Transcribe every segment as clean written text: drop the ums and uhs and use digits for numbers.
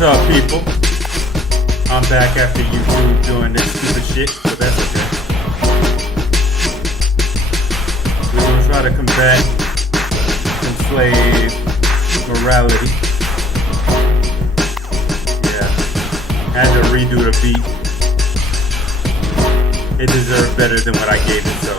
What's up, people? I'm back after YouTube doing this stupid shit, but that's okay. We're gonna try to combat enslaved morality. Yeah, had to redo the beat. It deserved better than what I gave it, so.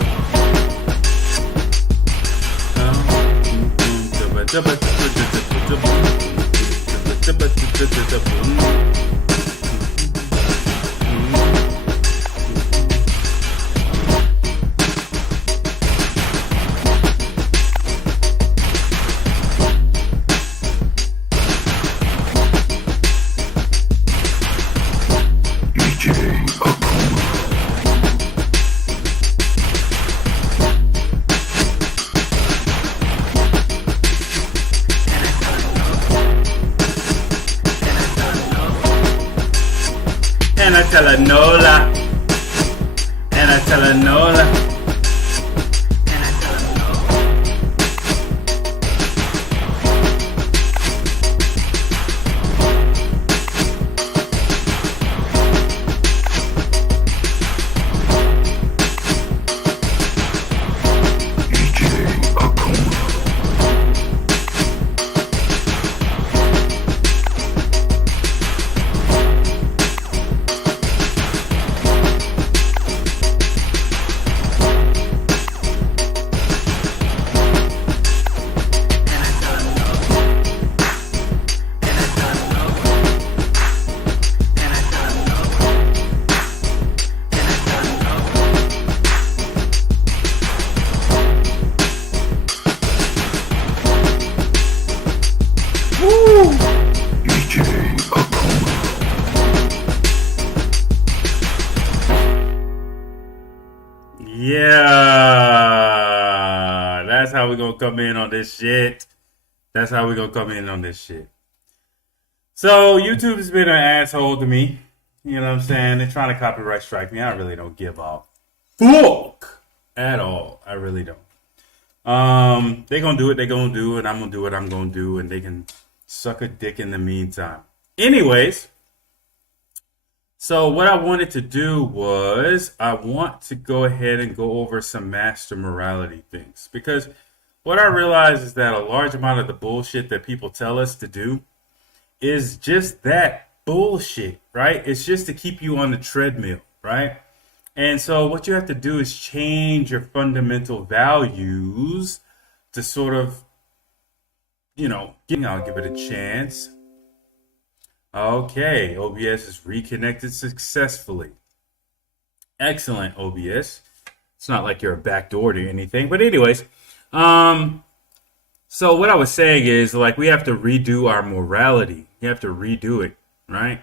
And I tell her Nola. And I tell her Nola. Yeah, that's how we're gonna come in on this shit. That's how we're gonna come in on this shit. So YouTube has been an asshole to me. You know what I'm saying? They're trying to copyright strike me. I really don't give a fuck at all. I really don't. They're gonna do what they're gonna do, and I'm gonna do what I'm gonna do, and they can suck a dick in the meantime. Anyways. So what I wanted to do was I want to go ahead and go over some master morality things, because what I realize is that a large amount of the bullshit that people tell us to do is just that bullshit, right? It's just to keep you on the treadmill, right? And so what you have to do is change your fundamental values to sort of, I'll give it a chance. Okay, OBS is reconnected successfully. Excellent, OBS. It's not like you're a backdoor to anything. But anyways, so what I was saying is, like, we have to redo our morality. You have to redo it, right?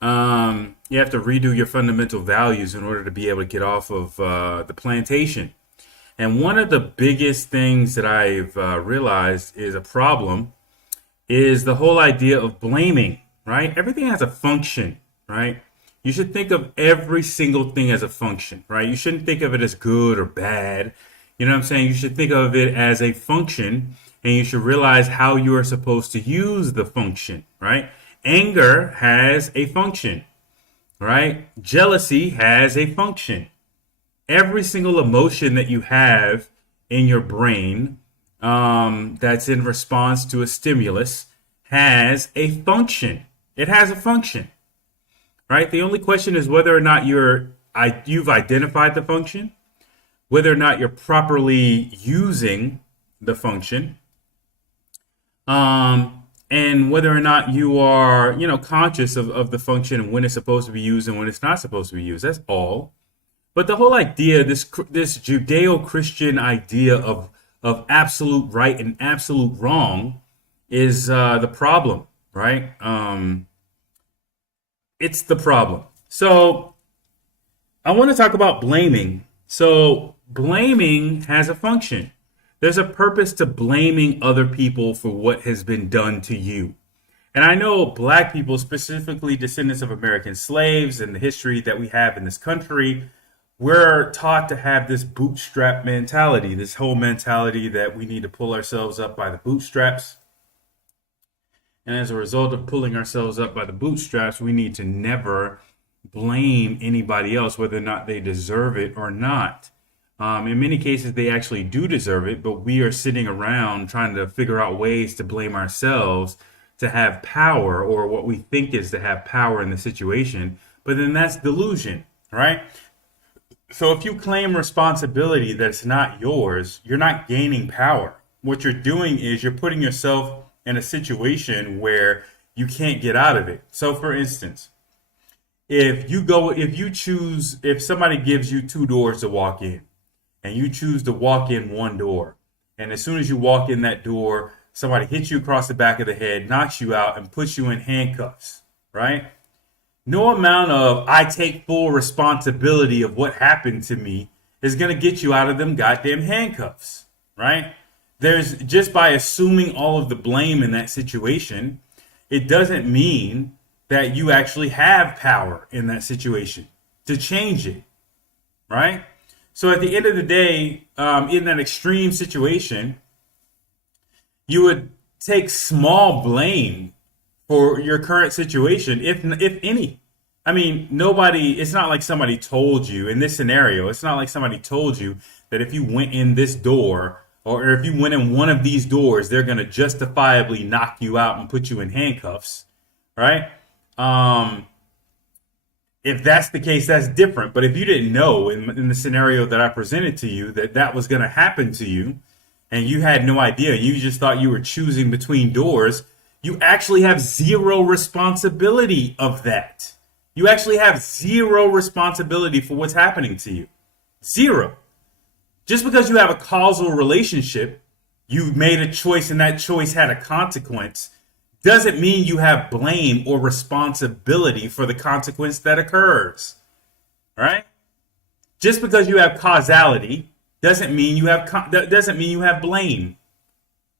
You have to redo your fundamental values in order to be able to get off of the plantation. And one of the biggest things that I've realized is a problem is the whole idea of blaming. Right? Everything has a function, right? You should think of every single thing as a function, right? You shouldn't think of it as good or bad. You know what I'm saying? You should think of it as a function, and you should realize how you are supposed to use the function, right? Anger has a function, right? Jealousy has a function. Every single emotion that you have in your brain that's in response to a stimulus has a function. It has a function, right? The only question is whether or not you've identified the function, whether or not you're properly using the function, and whether or not you are, conscious of the function and when it's supposed to be used and when it's not supposed to be used. That's all. But the whole idea, this Judeo-Christian idea of absolute right and absolute wrong is the problem, right? It's the problem. So I want to talk about blaming. So blaming has a function. There's a purpose to blaming other people for what has been done to you. And I know black people, specifically descendants of American slaves and the history that we have in this country, we're taught to have this bootstrap mentality, this whole mentality that we need to pull ourselves up by the bootstraps. And as a result of pulling ourselves up by the bootstraps, we need to never blame anybody else, whether or not they deserve it or not. In many cases, they actually do deserve it, but we are sitting around trying to figure out ways to blame ourselves to have power, or what we think is to have power in the situation. But then that's delusion, right? So if you claim responsibility that's not yours, you're not gaining power. What you're doing is you're putting yourself in a situation where you can't get out of it. So for instance, if somebody gives you two doors to walk in, and you choose to walk in one door, and as soon as you walk in that door, somebody hits you across the back of the head, knocks you out, and puts you in handcuffs, right? No amount of I take full responsibility of what happened to me is going to get you out of them goddamn handcuffs, right? There's just by assuming all of the blame in that situation, it doesn't mean that you actually have power in that situation to change it, right? So at the end of the day, in that extreme situation, you would take small blame for your current situation, if any. I mean, it's not like somebody told you in this scenario, it's not like somebody told you that if you went in this door, or if you went in one of these doors, they're going to justifiably knock you out and put you in handcuffs, right? If that's the case, that's different. But if you didn't know in the scenario that I presented to you that was going to happen to you, and you had no idea, you just thought you were choosing between doors, you actually have zero responsibility of that. You actually have zero responsibility for what's happening to you. Zero. Just because you have a causal relationship, you made a choice and that choice had a consequence, doesn't mean you have blame or responsibility for the consequence that occurs. Right? Just because you have causality doesn't mean you have blame.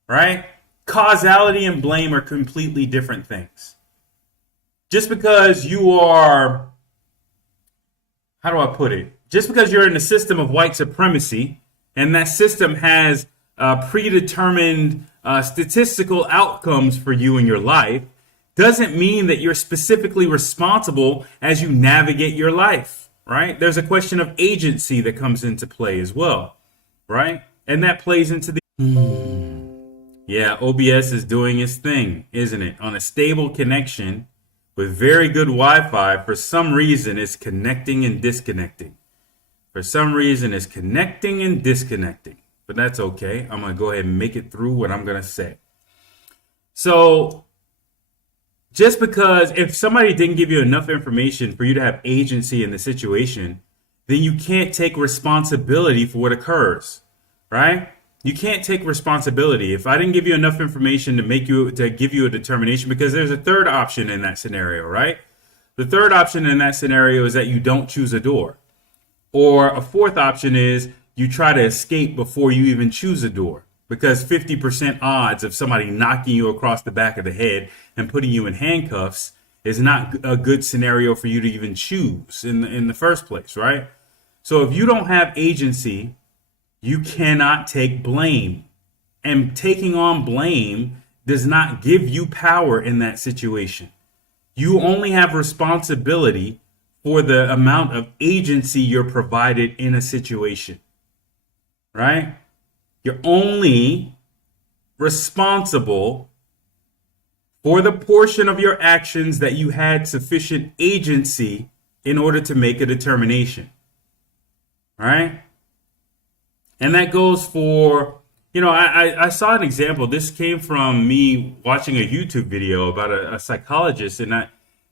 Right? Causality and blame are completely different things. Just because you are, how do I put it? Just because you're in a system of white supremacy and that system has predetermined statistical outcomes for you in your life doesn't mean that you're specifically responsible as you navigate your life, right? There's a question of agency that comes into play as well, right? And that plays into the... Yeah, OBS is doing its thing, isn't it? On a stable connection with very good Wi-Fi, for some reason it's connecting and disconnecting. For some reason it's connecting and disconnecting. But that's okay. I'm going to go ahead and make it through what I'm going to say. So just because if somebody didn't give you enough information for you to have agency in the situation, then you can't take responsibility for what occurs, right? You can't take responsibility. If I didn't give you enough information to give you a determination, because there's a third option in that scenario, right? The third option in that scenario is that you don't choose a door. Or a fourth option is you try to escape before you even choose a door, because 50% odds of somebody knocking you across the back of the head and putting you in handcuffs is not a good scenario for you to even choose in the first place, right? So if you don't have agency, you cannot take blame. And taking on blame does not give you power in that situation. You only have responsibility for the amount of agency you're provided in a situation. Right? You're only responsible for the portion of your actions that you had sufficient agency in order to make a determination. Right? And that goes for, I saw an example. This came from me watching a YouTube video about a psychologist. And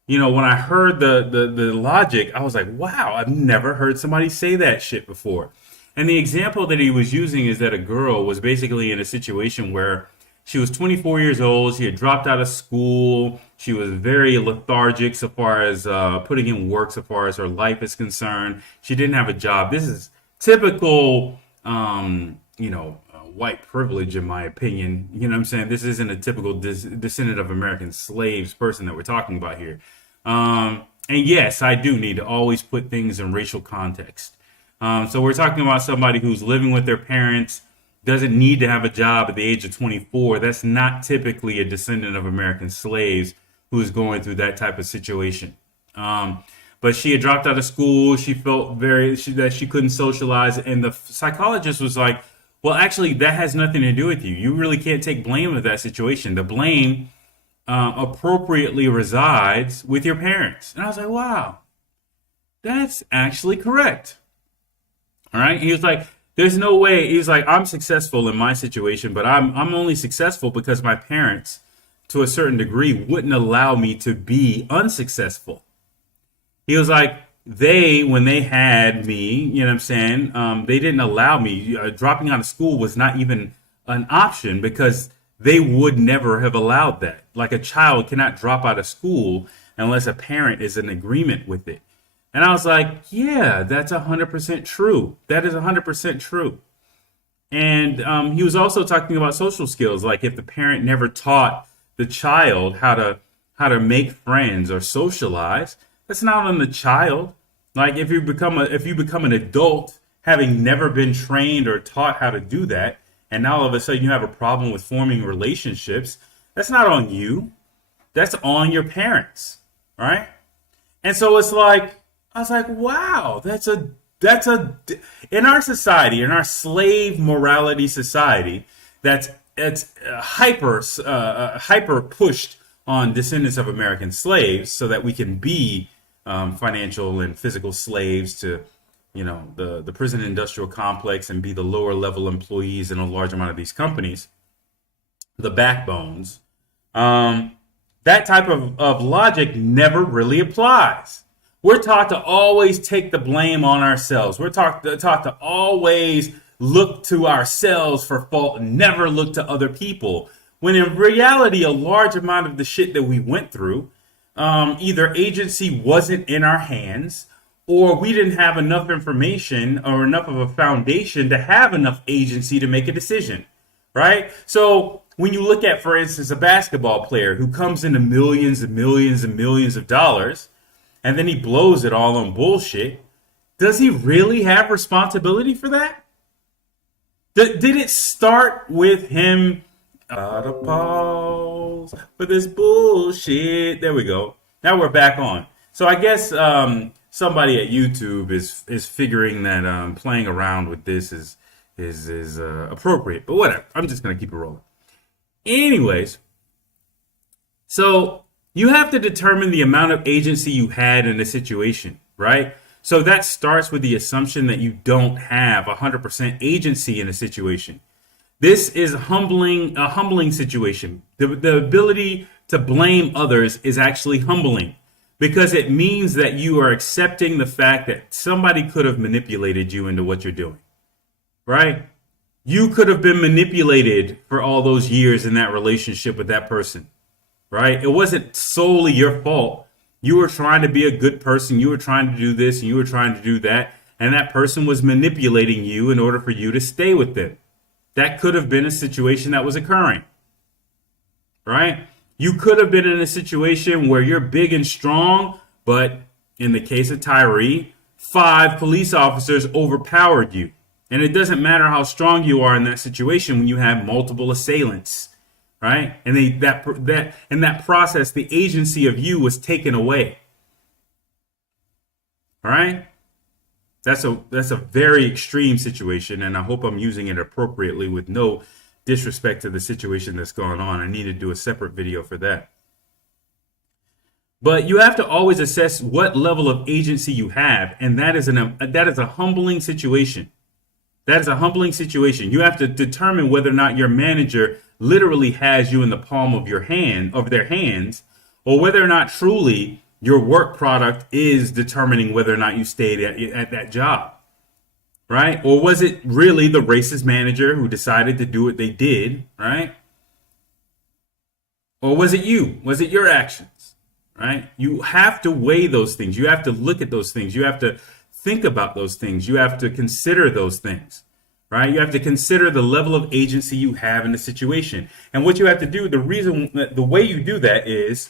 when I heard the logic, I was like, wow, I've never heard somebody say that shit before. And the example that he was using is that a girl was basically in a situation where she was 24 years old. She had dropped out of school. She was very lethargic so far as putting in work, so far as her life is concerned. She didn't have a job. This is typical, white privilege, in my opinion. You know what I'm saying? This isn't a typical descendant of American slaves person that we're talking about here. And yes, I do need to always put things in racial context. So we're talking about somebody who's living with their parents. doesn't need to have a job at the age of 24. That's not typically a descendant of American slaves who is going through that type of situation. But she had dropped out of school. She felt that she couldn't socialize. And the psychologist was like, well, actually, that has nothing to do with you. You really can't take blame of that situation. The blame appropriately resides with your parents. And I was like, wow, that's actually correct. All right. He was like, there's no way. He was like, I'm successful in my situation, but I'm only successful because my parents, to a certain degree, wouldn't allow me to be unsuccessful. He was like, when they had me, you know what I'm saying, they didn't allow me. Dropping out of school was not even an option because they would never have allowed that. Like a child cannot drop out of school unless a parent is in agreement with it. And I was like, yeah, that's 100% true. That is 100% true. And he was also talking about social skills. Like if the parent never taught the child how to make friends or socialize, that's not on the child. Like if you become an adult having never been trained or taught how to do that, and now all of a sudden you have a problem with forming relationships, that's not on you. That's on your parents, right? And so it's like, I was like, wow, that's in our society, in our slave morality society, that's hyper pushed on descendants of American slaves so that we can be financial and physical slaves to, the prison industrial complex and be the lower level employees in a large amount of these companies, the backbones. That type of logic never really applies. We're taught to always take the blame on ourselves. We're taught to always look to ourselves for fault and never look to other people. When in reality, a large amount of the shit that we went through, either agency wasn't in our hands or we didn't have enough information or enough of a foundation to have enough agency to make a decision, right? So when you look at, for instance, a basketball player who comes into millions and millions and millions of dollars, and then he blows it all on bullshit, does he really have responsibility for that? Did it start with him? Out of pause for this bullshit. There we go. Now we're back on. So I guess somebody at YouTube is figuring that playing around with this is appropriate. But whatever. I'm just gonna keep it rolling. Anyways, so you have to determine the amount of agency you had in a situation, right? So that starts with the assumption that you don't have 100% agency in a situation. This is a humbling situation. The ability to blame others is actually humbling because it means that you are accepting the fact that somebody could have manipulated you into what you're doing, right? You could have been manipulated for all those years in that relationship with that person, right? It wasn't solely your fault. You were trying to be a good person. You were trying to do this and you were trying to do that. And that person was manipulating you in order for you to stay with them. That could have been a situation that was occurring, right? You could have been in a situation where you're big and strong, but in the case of Tyree, 5 police officers overpowered you. And it doesn't matter how strong you are in that situation when you have multiple assailants, right? And in that process, the agency of you was taken away, all right? That's a very extreme situation, and I hope I'm using it appropriately with no disrespect to the situation that's going on. I need to do a separate video for that. But you have to always assess what level of agency you have, and that is a humbling situation. That is a humbling situation. You have to determine whether or not your manager literally has you in the palm of their hands, or whether or not truly your work product is determining whether or not you stayed at that job, right? Or was it really the racist manager who decided to do what they did, right? Or was it you? Was it your actions, right? You have to weigh those things. You have to look at those things. You have to think about those things. You have to consider those things, right? You have to consider the level of agency you have in the situation. And what you have to do, the way you do that is,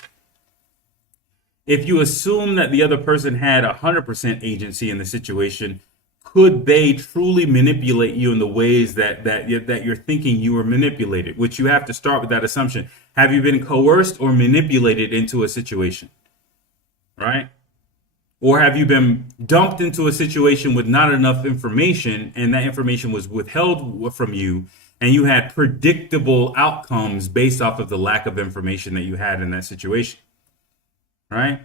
if you assume that the other person had 100% agency in the situation, could they truly manipulate you in the ways that you're thinking you were manipulated? Which you have to start with that assumption. Have you been coerced or manipulated into a situation, right? Or have you been dumped into a situation with not enough information, and that information was withheld from you, and you had predictable outcomes based off of the lack of information that you had in that situation, right?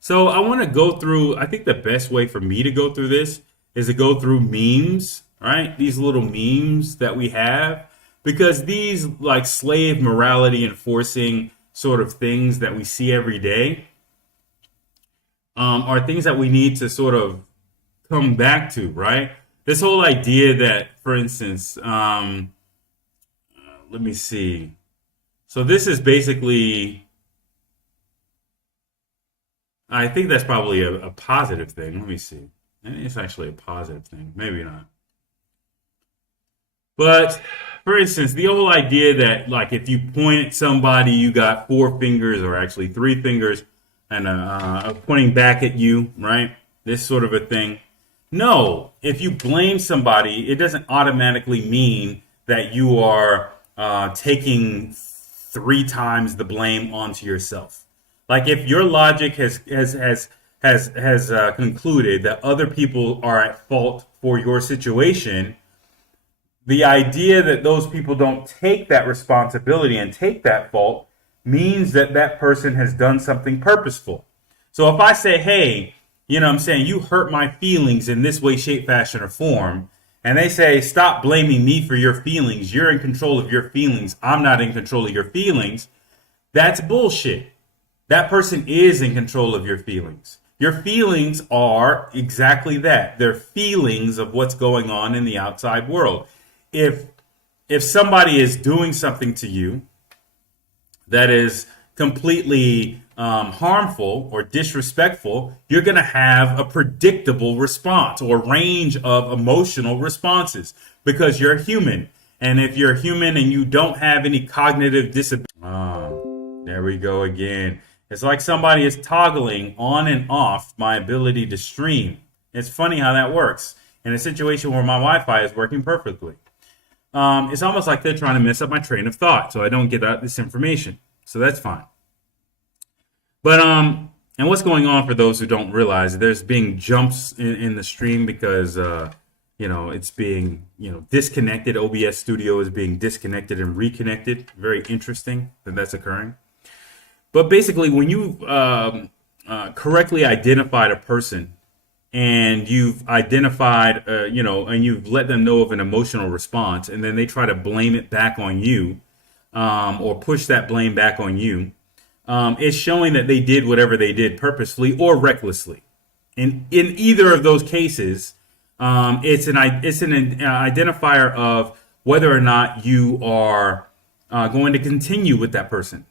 So I want to go through, I think the best way for me to go through this is to go through memes, right? These little memes that we have, because these like slave morality enforcing sort of things that we see every day are things that we need to sort of come back to, right? This whole idea that, for instance, let me see. So this is basically, I think that's probably a positive thing. Let me see. It's actually a positive thing. Maybe not. But for instance, the whole idea that like if you point at somebody, you got four fingers or actually three fingers and pointing back at you, right? This sort of a thing. No, if you blame somebody, it doesn't automatically mean that you are taking three times the blame onto yourself. Like if your logic has concluded that other people are at fault for your situation, the idea that those people don't take that responsibility and take that fault means that that person has done something purposeful. So if I say, hey, you know what I'm saying, you hurt my feelings in this way, shape, fashion, or form, and they say, stop blaming me for your feelings. You're in control of your feelings. I'm not in control of your feelings. That's bullshit. That person is in control of your feelings. Your feelings are exactly that. They're feelings of what's going on in the outside world. If somebody is doing something to you that is completely harmful or disrespectful, you're going to have a predictable response or range of emotional responses because you're human. And if you're human and you don't have any cognitive disability, there we go again. It's like somebody is toggling on and off my ability to stream. It's funny how that works in a situation where my Wi-Fi is working perfectly. It's almost like they're trying to mess up my train of thought so I don't get out this information. So that's fine. But and what's going on for those who don't realize, there's being jumps in the stream because it's being disconnected. OBS Studio is being disconnected and reconnected. Very interesting that that's occurring. But basically, when you correctly identified a person and you've identified, and you've let them know of an emotional response, and then they try to blame it back on you, or push that blame back on you, it's showing that they did whatever they did purposefully or recklessly. And in either of those cases, it's an identifier of whether or not you are going to continue with that person.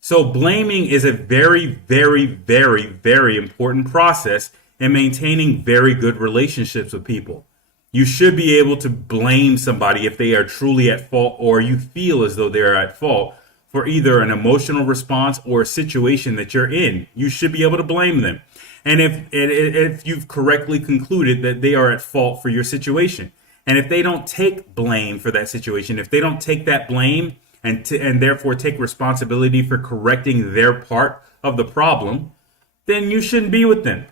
So blaming is a very, very, very, very important process in maintaining very good relationships with people. You should be able to blame somebody if they are truly at fault or you feel as though they're at fault for either an emotional response or a situation that you're in. You should be able to blame them. And if you've correctly concluded that they are at fault for your situation, and if they don't take blame for that situation, if they don't take that blame and therefore take responsibility for correcting their part of the problem, then you shouldn't be with them.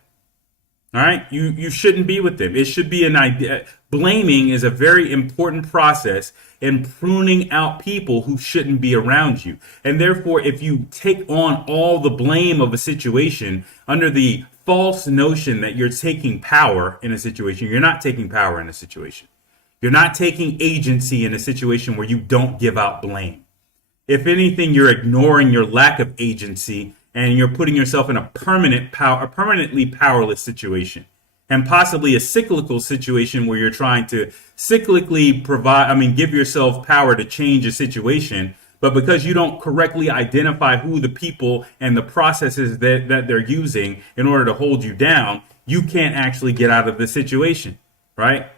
All right? You shouldn't be with them. It should be an idea. Blaming is a very important process in pruning out people who shouldn't be around you. And therefore, if you take on all the blame of a situation under the false notion that you're taking power in a situation, you're not taking power in a situation. You're not taking agency in a situation where you don't give out blame. If anything, you're ignoring your lack of agency and you're putting yourself in a permanently powerless situation, and possibly a cyclical situation where you're trying to cyclically give yourself power to change a situation. But because you don't correctly identify who the people and the processes that they're using in order to hold you down, you can't actually get out of the situation, right?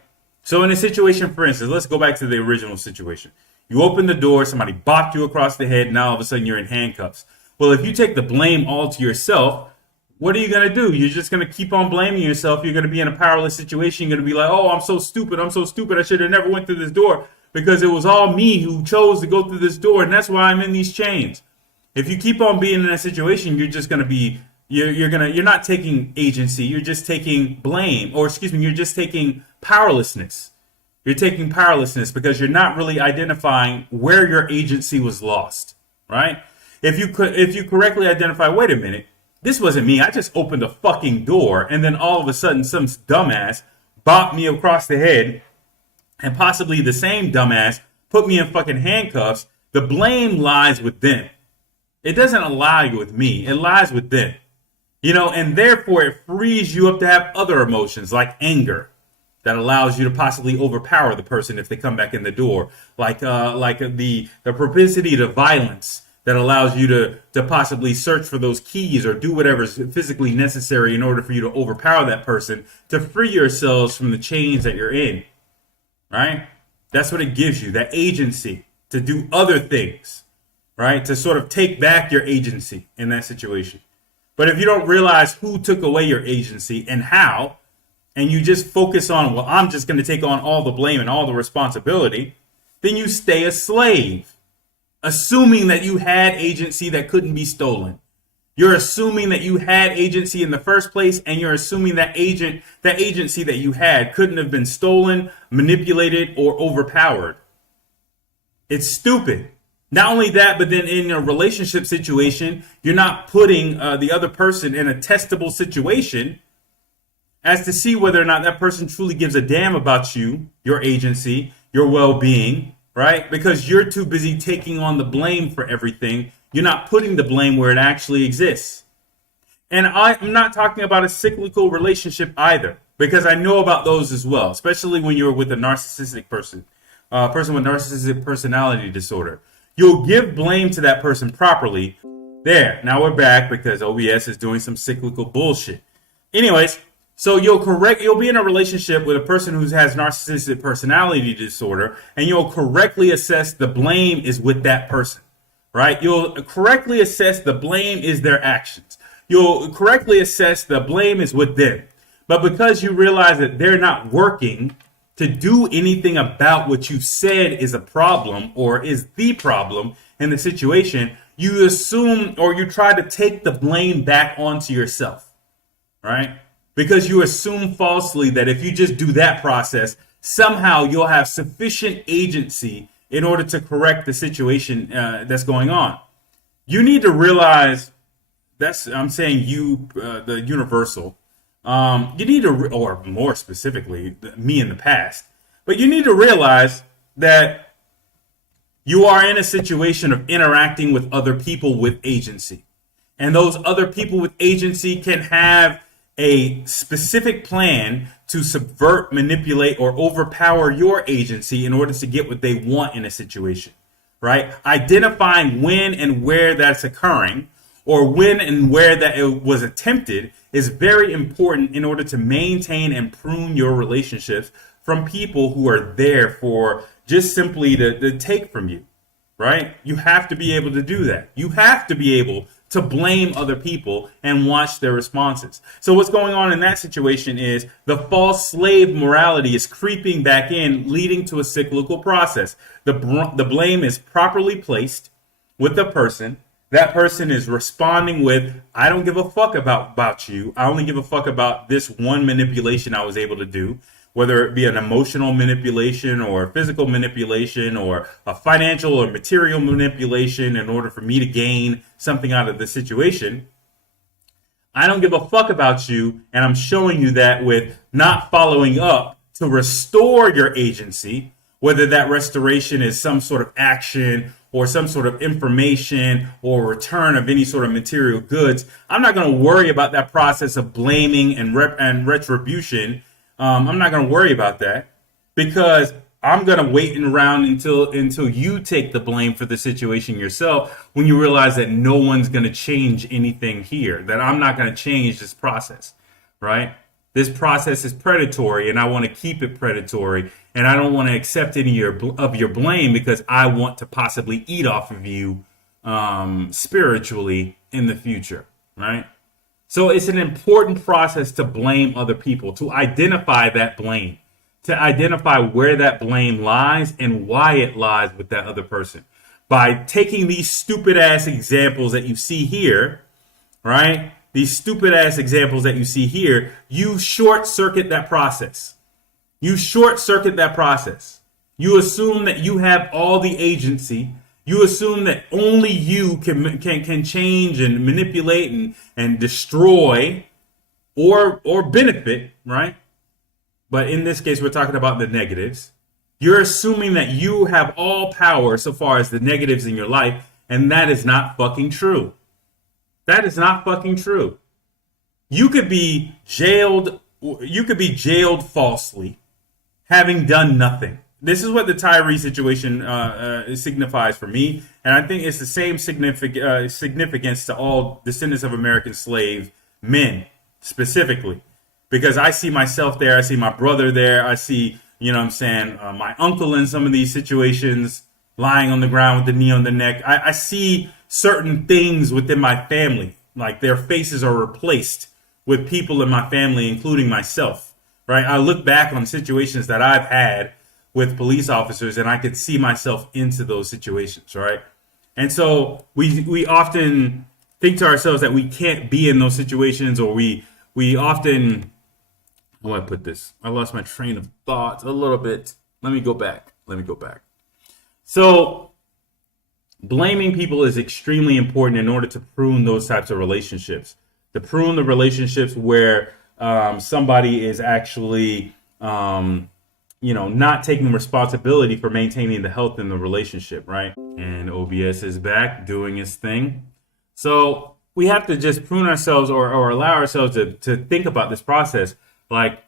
So in a situation, for instance, let's go back to the original situation. You open the door, somebody bopped you across the head, and now all of a sudden you're in handcuffs. Well, if you take the blame all to yourself, what are you going to do? You're just going to keep on blaming yourself. You're going to be in a powerless situation. You're going to be like, oh, I'm so stupid. I'm so stupid. I should have never went through this door because it was all me who chose to go through this door. And that's why I'm in these chains. If you keep on being in that situation, you're just going to be, you're not taking agency. You're just taking blame, or excuse me, you're just taking powerlessness. You're taking powerlessness because you're not really identifying where your agency was lost, right? If you correctly identify, wait a minute, this wasn't me. I just opened a fucking door, and then all of a sudden, some dumbass bopped me across the head, and possibly the same dumbass put me in fucking handcuffs. The blame lies with them. It doesn't lie with me. It lies with them. And therefore it frees you up to have other emotions like anger that allows you to possibly overpower the person if they come back in the door, like the propensity to violence that allows you to possibly search for those keys or do whatever's physically necessary in order for you to overpower that person to free yourselves from the chains that you're in, right? That's what it gives you, that agency to do other things, right? To sort of take back your agency in that situation. But if you don't realize who took away your agency and how, and you just focus on, well, I'm just going to take on all the blame and all the responsibility, then you stay a slave, assuming that you had agency that couldn't be stolen. You're assuming that you had agency in the first place, and you're assuming that agency that you had couldn't have been stolen, manipulated, or overpowered. It's stupid. Not only that, but then in a relationship situation, you're not putting the other person in a testable situation as to see whether or not that person truly gives a damn about you, your agency, your well-being, right? Because you're too busy taking on the blame for everything. You're not putting the blame where it actually exists. And I'm not talking about a cyclical relationship either, because I know about those as well, especially when you're with a narcissistic person, a person with narcissistic personality disorder. You'll give blame to that person properly. There, now we're back because OBS is doing some cyclical bullshit. Anyways, so you'll be in a relationship with a person who has narcissistic personality disorder, and you'll correctly assess the blame is with that person, right? You'll correctly assess the blame is their actions. You'll correctly assess the blame is with them. But because you realize that they're not working to do anything about what you said is a problem or is the problem in the situation, you assume or you try to take the blame back onto yourself, right? Because you assume falsely that if you just do that process, somehow you'll have sufficient agency in order to correct the situation that's going on. You need to realize I'm saying you, the universal. You need to, or more specifically, me in the past, but you need to realize that you are in a situation of interacting with other people with agency. And those other people with agency can have a specific plan to subvert, manipulate, or overpower your agency in order to get what they want in a situation, right? Identifying when and where that's occurring, or when and where that it was attempted, is very important in order to maintain and prune your relationships from people who are there for just simply to take from you, right? You have to be able to do that. You have to be able to blame other people and watch their responses. So what's going on in that situation is the false slave morality is creeping back in, leading to a cyclical process. The blame is properly placed with the person. That person is responding with, I don't give a fuck about you. I only give a fuck about this one manipulation I was able to do, whether it be an emotional manipulation or a physical manipulation or a financial or material manipulation in order for me to gain something out of the situation. I don't give a fuck about you, and I'm showing you that with not following up to restore your agency, whether that restoration is some sort of action or some sort of information or return of any sort of material goods. I'm not going to worry about that process of blaming and retribution. I'm not going to worry about that because I'm going to wait around until you take the blame for the situation yourself, when you realize that no one's going to change anything here, that I'm not going to change this process, right? This process is predatory, and I want to keep it predatory, and I don't want to accept any of your blame because I want to possibly eat off of you spiritually in the future, right? So it's an important process to blame other people, to identify that blame, to identify where that blame lies and why it lies with that other person. By taking these stupid ass examples that you see here, right? These stupid ass examples that you see here, you short circuit that process. You short circuit that process. You assume that you have all the agency. You assume that only you can change and manipulate and destroy or benefit, right? But in this case, we're talking about the negatives. You're assuming that you have all power so far as the negatives in your life, and that is not fucking true. That is not fucking true. You could be jailed. You could be jailed falsely, having done nothing. This is what the Tyree situation signifies for me, and I think it's the same significance to all descendants of American slave men specifically, because I see myself there, I see my brother there, I see, you know what I'm saying, my uncle in some of these situations, lying on the ground with the knee on the neck. I see certain things within my family, like their faces are replaced with people in my family, including myself, right? I look back on situations that I've had with police officers, and I could see myself into those situations, right? And so we often think to ourselves that we can't be in those situations, or we often, how do I put this? I lost my train of thought a little bit. Let me go back. So blaming people is extremely important in order to prune those types of relationships, to prune the relationships where somebody is actually not taking responsibility for maintaining the health in the relationship, right? And OBS is back doing its thing. So we have to just prune ourselves or allow ourselves to think about this process. Like,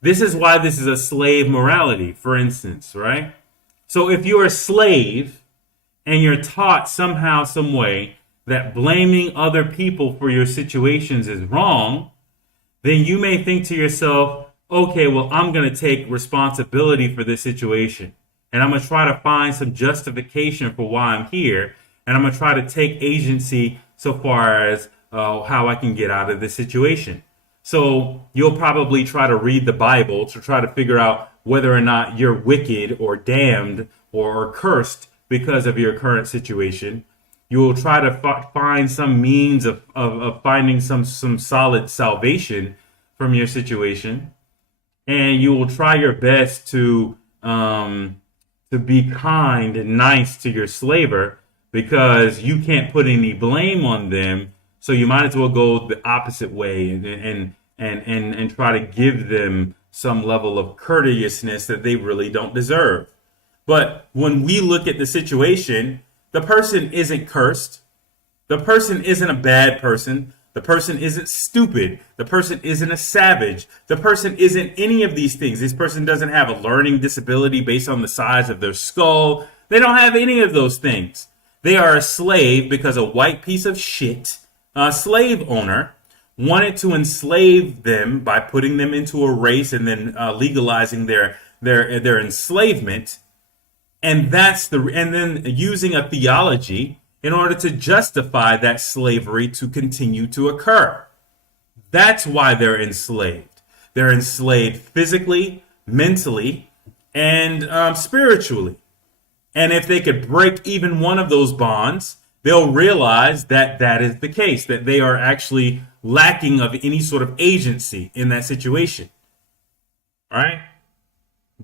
this is why this is a slave morality, for instance, right? So if you're a slave and you're taught somehow, some way that blaming other people for your situations is wrong, then you may think to yourself, okay, well, I'm going to take responsibility for this situation. And I'm going to try to find some justification for why I'm here. And I'm going to try to take agency so far as how I can get out of this situation. So you'll probably try to read the Bible to try to figure out whether or not you're wicked or damned or cursed because of your current situation. You will try to find some means of finding some solid salvation from your situation. And you will try your best to be kind and nice to your slaver, because you can't put any blame on them. So you might as well go the opposite way and try to give them some level of courteousness that they really don't deserve. But when we look at the situation, the person isn't cursed. The person isn't a bad person. The person isn't stupid. The person isn't a savage. The person isn't any of these things. This person doesn't have a learning disability based on the size of their skull. They don't have any of those things. They are a slave because a white piece of shit, a slave owner, wanted to enslave them by putting them into a race and then legalizing their enslavement. And then using a theology in order to justify that slavery to continue to occur. That's why they're enslaved. They're enslaved physically, mentally, and spiritually. And if they could break even one of those bonds, they'll realize that that is the case, that they are actually lacking of any sort of agency in that situation. All right?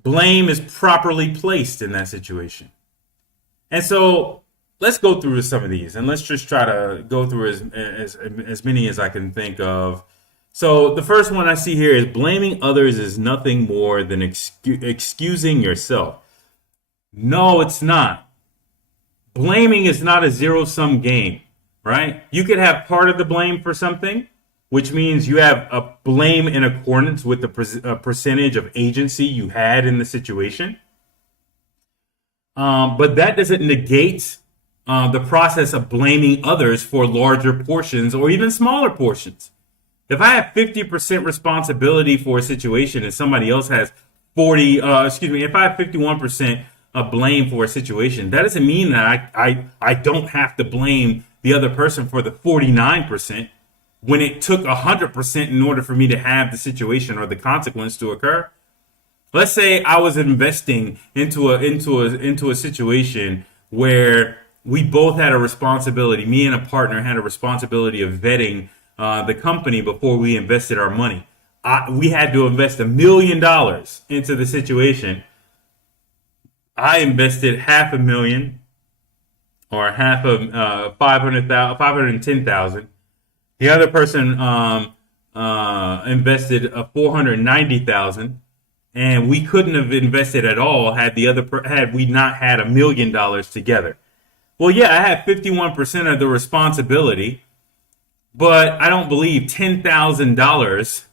Blame is properly placed in that situation. And so let's go through some of these, and let's just try to go through as many as I can think of. So the first one I see here is blaming others is nothing more than excusing yourself. No, it's not. Blaming is not a zero-sum game, right? You could have part of the blame for something, which means you have a blame in accordance with the percentage of agency you had in the situation. But that doesn't negate the process of blaming others for larger portions or even smaller portions. If I have 50% responsibility for a situation and somebody else has if I have 51% of blame for a situation, that doesn't mean that I don't have to blame the other person for the 49%. when it took 100% in order for me to have the situation or the consequence to occur. Let's say I was investing into a situation where we both had a responsibility. Me and a partner had a responsibility of vetting the company before we invested our money. We had to invest $1,000,000 into the situation. I invested $500,000 or half of 500,000, 510,000. The other person invested 490,000, and we couldn't have invested at all had we not had $1,000,000 together. Well, yeah, I had 51% of the responsibility, but I don't believe $10,000.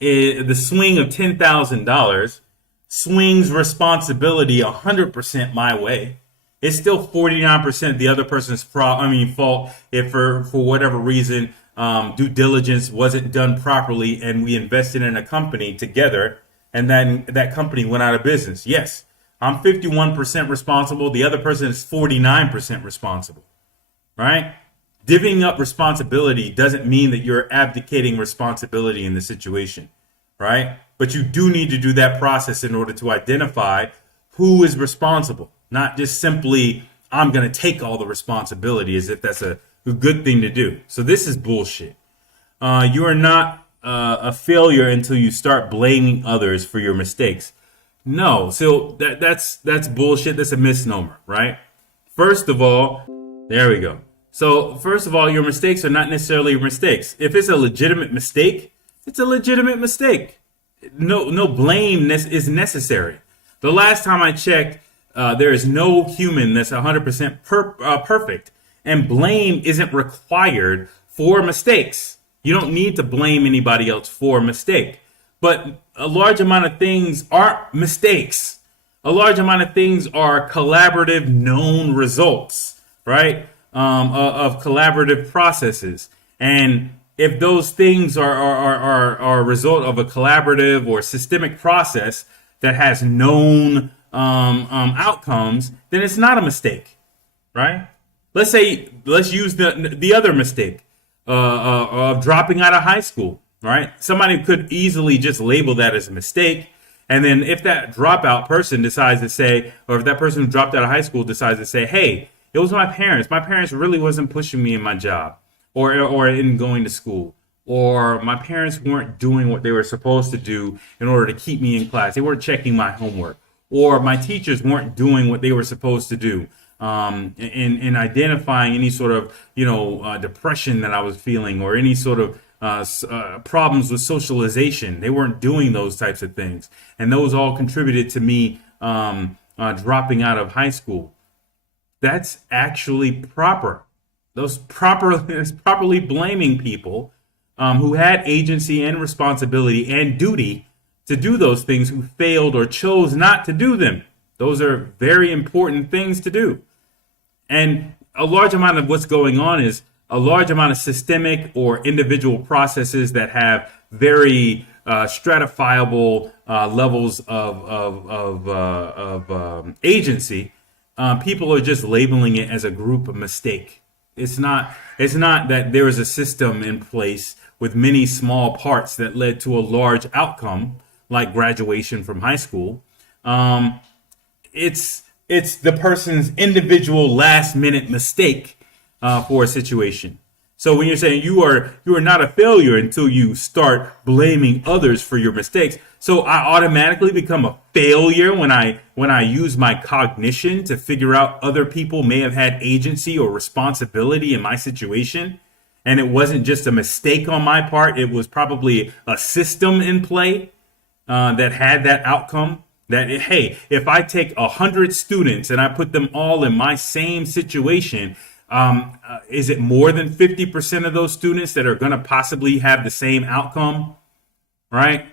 The swing of $10,000 swings responsibility 100% my way. It's still 49% the other person's fault if for whatever reason due diligence wasn't done properly and we invested in a company together and then that company went out of business. Yes, I'm 51% responsible. The other person is 49% responsible, right? Divvying up responsibility doesn't mean that you're abdicating responsibility in the situation, right? But you do need to do that process in order to identify who is responsible, not just simply, I'm going to take all the responsibility as if that's a good thing to do. So this is bullshit. You are not a failure until you start blaming others for your mistakes. No, so that's bullshit. That's a misnomer, right? First of all, there we go. So first of all, your mistakes are not necessarily mistakes. If it's a legitimate mistake, it's a legitimate mistake. No blame is necessary. The last time I checked, there is no human that's 100% perfect, and blame isn't required for mistakes. You don't need to blame anybody else for a mistake. But a large amount of things aren't mistakes. A large amount of things are collaborative known results, right? Of collaborative processes. And if those things are a result of a collaborative or systemic process that has known outcomes, then it's not a mistake, right? Let's use the other mistake of dropping out of high school, right? Somebody could easily just label that as a mistake. And then if that dropout person decides to say, or if that person who dropped out of high school decides to say, hey, it was my parents. My parents really wasn't pushing me in my job or in going to school. Or my parents weren't doing what they were supposed to do in order to keep me in class. They weren't checking my homework. Or my teachers weren't doing what they were supposed to do in identifying any sort of, depression that I was feeling or any sort of problems with socialization. They weren't doing those types of things. And those all contributed to me dropping out of high school. That's actually proper. That's properly blaming people who had agency and responsibility and duty to do those things who failed or chose not to do them. Those are very important things to do. And a large amount of what's going on is a large amount of systemic or individual processes that have very stratifiable levels of agency. People are just labeling it as a group mistake. It's not that there is a system in place with many small parts that led to a large outcome like graduation from high school. It's the person's individual last minute mistake for a situation. So when you're saying you are not a failure until you start blaming others for your mistakes, so I automatically become a failure when I use my cognition to figure out other people may have had agency or responsibility in my situation, and it wasn't just a mistake on my part. It was probably a system in play that had that outcome. That, hey, if I take 100 students and I put them all in my same situation, is it more than 50% of those students that are going to possibly have the same outcome, right?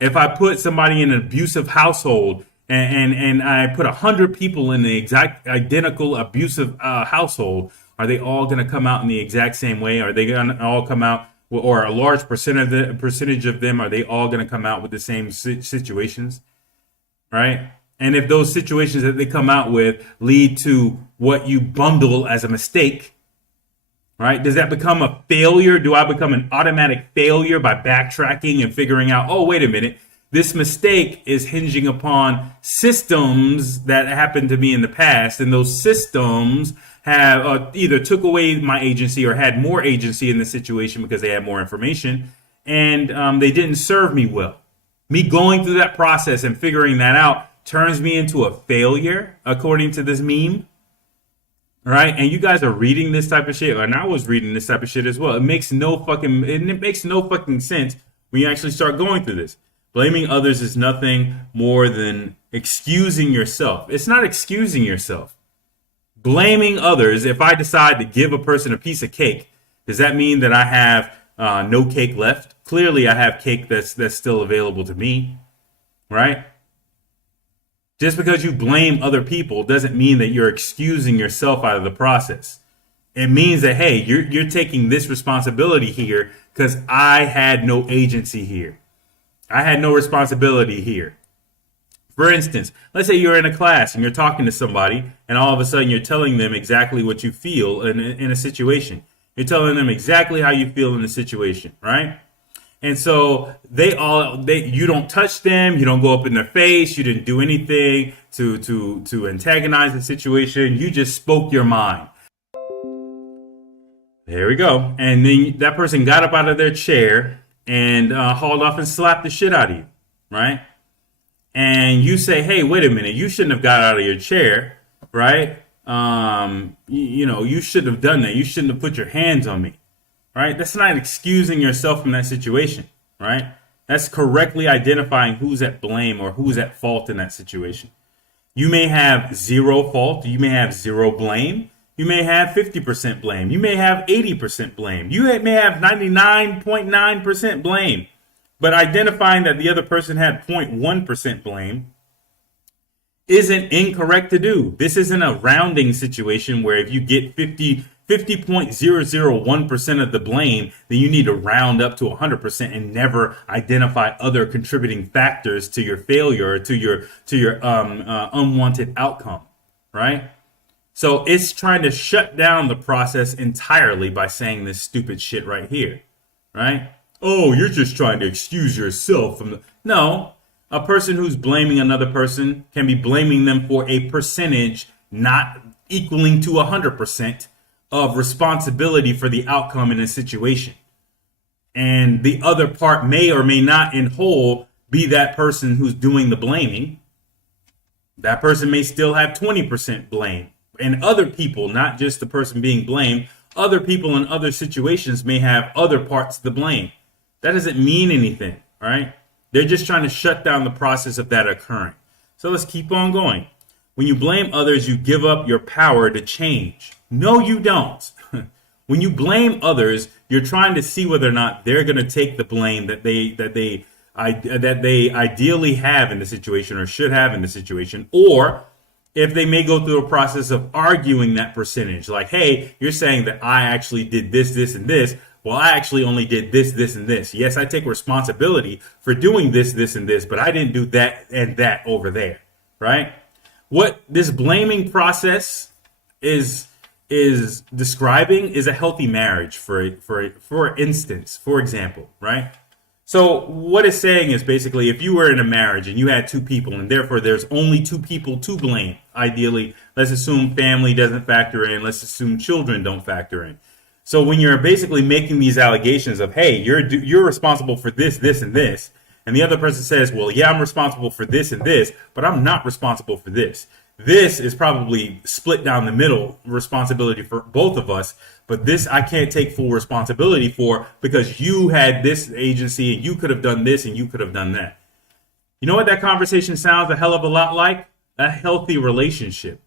If I put somebody in an abusive household and I put 100 people in the exact identical abusive household, are they all going to come out in the exact same way? Are they going to all come out, or a large percentage of them, are they all going to come out with the same situations, right? And if those situations that they come out with lead to what you bundle as a mistake, right? Does that become a failure? Do I become an automatic failure by backtracking and figuring out, oh, wait a minute, this mistake is hinging upon systems that happened to me in the past, and those systems have either took away my agency or had more agency in the situation because they had more information, and they didn't serve me well. Me going through that process and figuring that out turns me into a failure, according to this meme. Right? And you guys are reading this type of shit, and I was reading this type of shit as well. It makes no fucking sense when you actually start going through this. Blaming others is nothing more than excusing yourself. It's not excusing yourself. Blaming others, if I decide to give a person a piece of cake, does that mean that I have no cake left? Clearly, I have cake that's still available to me, right? Just because you blame other people doesn't mean that you're excusing yourself out of the process. It means that, hey, you're taking this responsibility here because I had no agency here. I had no responsibility here. For instance, let's say you're in a class and you're talking to somebody and all of a sudden you're telling them exactly what you feel in a situation. You're telling them exactly how you feel in the situation, right? And so you don't touch them, you don't go up in their face, you didn't do anything to antagonize the situation, you just spoke your mind. There we go. And then that person got up out of their chair and hauled off and slapped the shit out of you, right? And you say, hey, wait a minute, you shouldn't have got out of your chair, right? You shouldn't have done that. You shouldn't have put your hands on me, right? That's not excusing yourself from that situation, right? That's correctly identifying who's at blame or who's at fault in that situation. You may have zero fault. You may have zero blame. You may have 50% blame. You may have 80% blame. You may have 99.9% blame. But identifying that the other person had 0.1% blame isn't incorrect to do. This isn't a rounding situation where if you get 50.001% of the blame, then you need to round up to 100% and never identify other contributing factors to your failure or to your unwanted outcome, right? So it's trying to shut down the process entirely by saying this stupid shit right here, right? Oh, you're just trying to excuse yourself from the... No, a person who's blaming another person can be blaming them for a percentage not equaling to 100% of responsibility for the outcome in a situation. And the other part may or may not in whole be that person who's doing the blaming. That person may still have 20% blame. And other people, not just the person being blamed, other people in other situations may have other parts of the blame. That doesn't mean anything, right? They're just trying to shut down the process of that occurring. So let's keep on going. When you blame others, you give up your power to change. No, you don't. When you blame others, you're trying to see whether or not they're going to take the blame that they ideally have in the situation or should have in the situation, or if they may go through a process of arguing that percentage. Like, hey, you're saying that I actually did this, this, and this. Well, I actually only did this, this, and this. Yes, I take responsibility for doing this, this, and this, but I didn't do that and that over there, right? What this blaming process is describing is a healthy marriage, for instance, for example, right? So what it's saying is basically if you were in a marriage and you had two people and therefore there's only two people to blame, ideally, let's assume family doesn't factor in, let's assume children don't factor in. So when you're basically making these allegations of, hey, you're responsible for this, this, and this, and the other person says, well, yeah, I'm responsible for this and this, but I'm not responsible for this. This is probably split down the middle responsibility for both of us, but this I can't take full responsibility for because you had this agency and you could have done this and you could have done that. You know what that conversation sounds a hell of a lot like? A healthy relationship.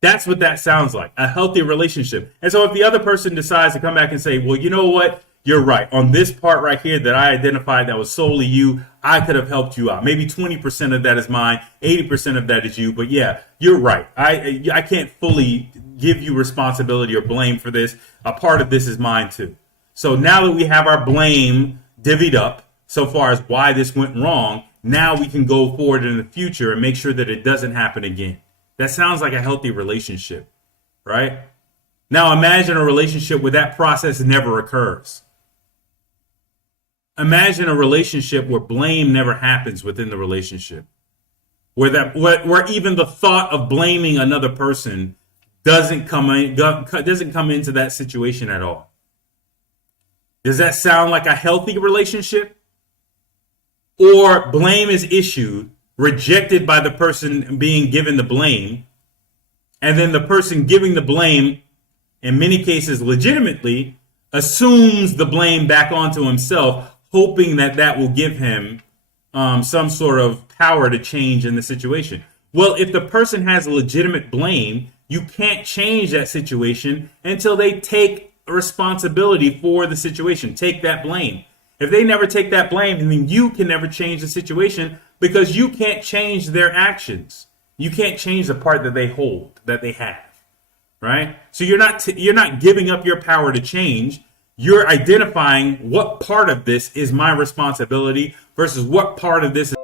That's what that sounds like, a healthy relationship. And so if the other person decides to come back and say, well, you know what? You're right. On this part right here that I identified that was solely you, I could have helped you out. Maybe 20% of that is mine, 80% of that is you. But yeah, you're right. I can't fully give you responsibility or blame for this. A part of this is mine too. So now that we have our blame divvied up so far as why this went wrong, now we can go forward in the future and make sure that it doesn't happen again. That sounds like a healthy relationship, right? Now imagine a relationship where that process never occurs. Imagine a relationship where blame never happens within the relationship, where even the thought of blaming another person doesn't come into that situation at all. Does that sound like a healthy relationship? Or blame is issued, rejected by the person being given the blame, and then the person giving the blame, in many cases legitimately, assumes the blame back onto himself, hoping that that will give him some sort of power to change in the situation. Well, if the person has legitimate blame, you can't change that situation until they take responsibility for the situation, take that blame. If they never take that blame, then you can never change the situation because you can't change their actions. You can't change the part that they hold, that they have, right? So you're not giving up your power to change. You're identifying what part of this is my responsibility versus what part of this is,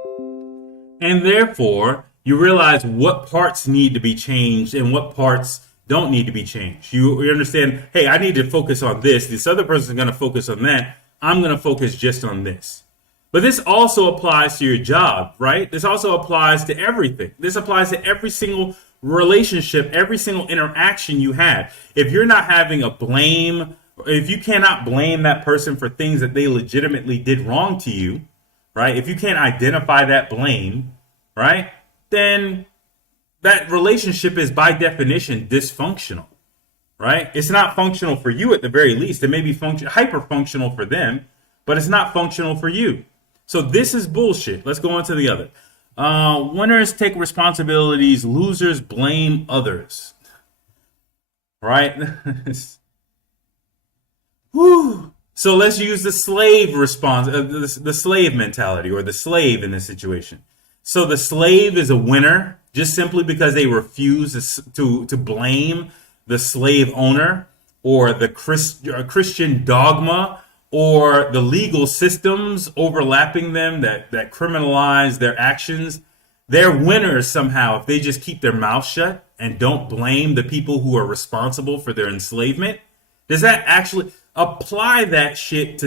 and therefore you realize what parts need to be changed and what parts don't need to be changed. You understand, hey, I need to focus on this. This other person is going to focus on that. I'm going to focus just on this. But this also applies to your job, right? This also applies to everything. This applies to every single relationship, every single interaction you have. If you're not having a blame, if you cannot blame that person for things that they legitimately did wrong to you, right? If you can't identify that blame, right? Then that relationship is by definition dysfunctional, right? It's not functional for you at the very least. It may be hyper functional for them, but it's not functional for you. So this is bullshit. Let's go on to the other. Winners take responsibilities. Losers blame others. Right? Whew. So let's use the slave response, the slave mentality, or the slave in this situation. So the slave is a winner just simply because they refuse to blame the slave owner or the Christian dogma or the legal systems overlapping them that criminalize their actions. They're winners somehow if they just keep their mouth shut and don't blame the people who are responsible for their enslavement. Does that actually apply that shit to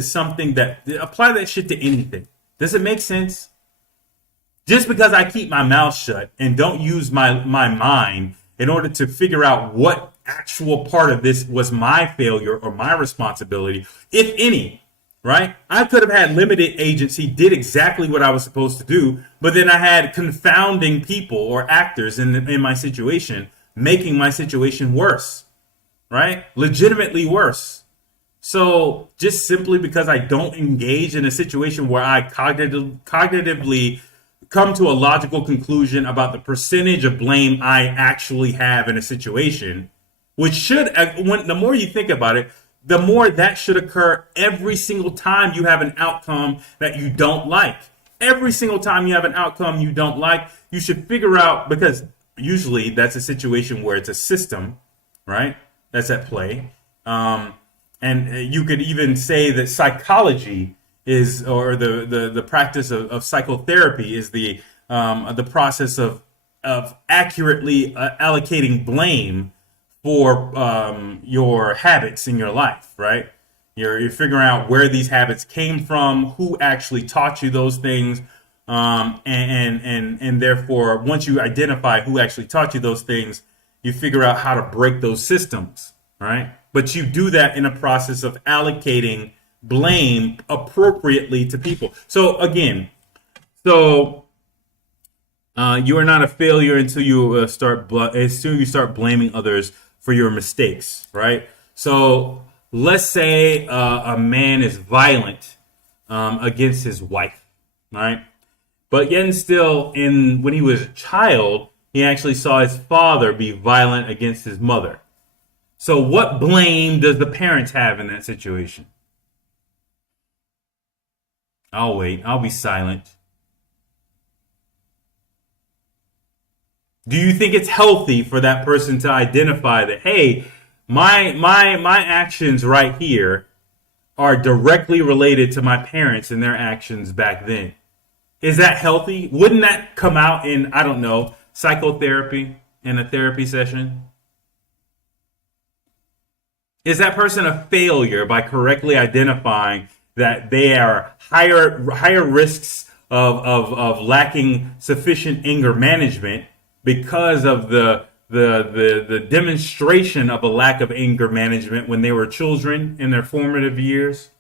apply that shit to anything? Does it make sense? Just because I keep my mouth shut and don't use my mind in order to figure out what actual part of this was my failure or my responsibility, if any, right? I could have had limited agency, did exactly what I was supposed to do, but then I had confounding people or actors in my situation, making my situation worse, right? Legitimately worse. So just simply because I don't engage in a situation where I cognitively come to a logical conclusion about the percentage of blame I actually have in a situation, which should, the more you think about it, the more that should occur every single time you have an outcome that you don't like. Every single time you have an outcome you don't like, you should figure out, because usually that's a situation where it's a system, right, that's at play. And you could even say that psychology is, or the practice of psychotherapy is the process of accurately allocating blame for your habits in your life, right? You're figuring out where these habits came from, who actually taught you those things, and therefore once you identify who actually taught you those things, you figure out how to break those systems, right? But you do that in a process of allocating blame appropriately to people. So again, you are not a failure until you start blaming others for your mistakes, right? So let's say a man is violent against his wife, right? But yet and still, when he was a child, he actually saw his father be violent against his mother. So what blame does the parents have in that situation? I'll wait. I'll be silent. Do you think it's healthy for that person to identify that, hey, my actions right here are directly related to my parents and their actions back then? Is that healthy? Wouldn't that come out in, I don't know, psychotherapy in a therapy session? Is that person a failure by correctly identifying that they are higher risks of lacking sufficient anger management because of the demonstration of a lack of anger management when they were children in their formative years?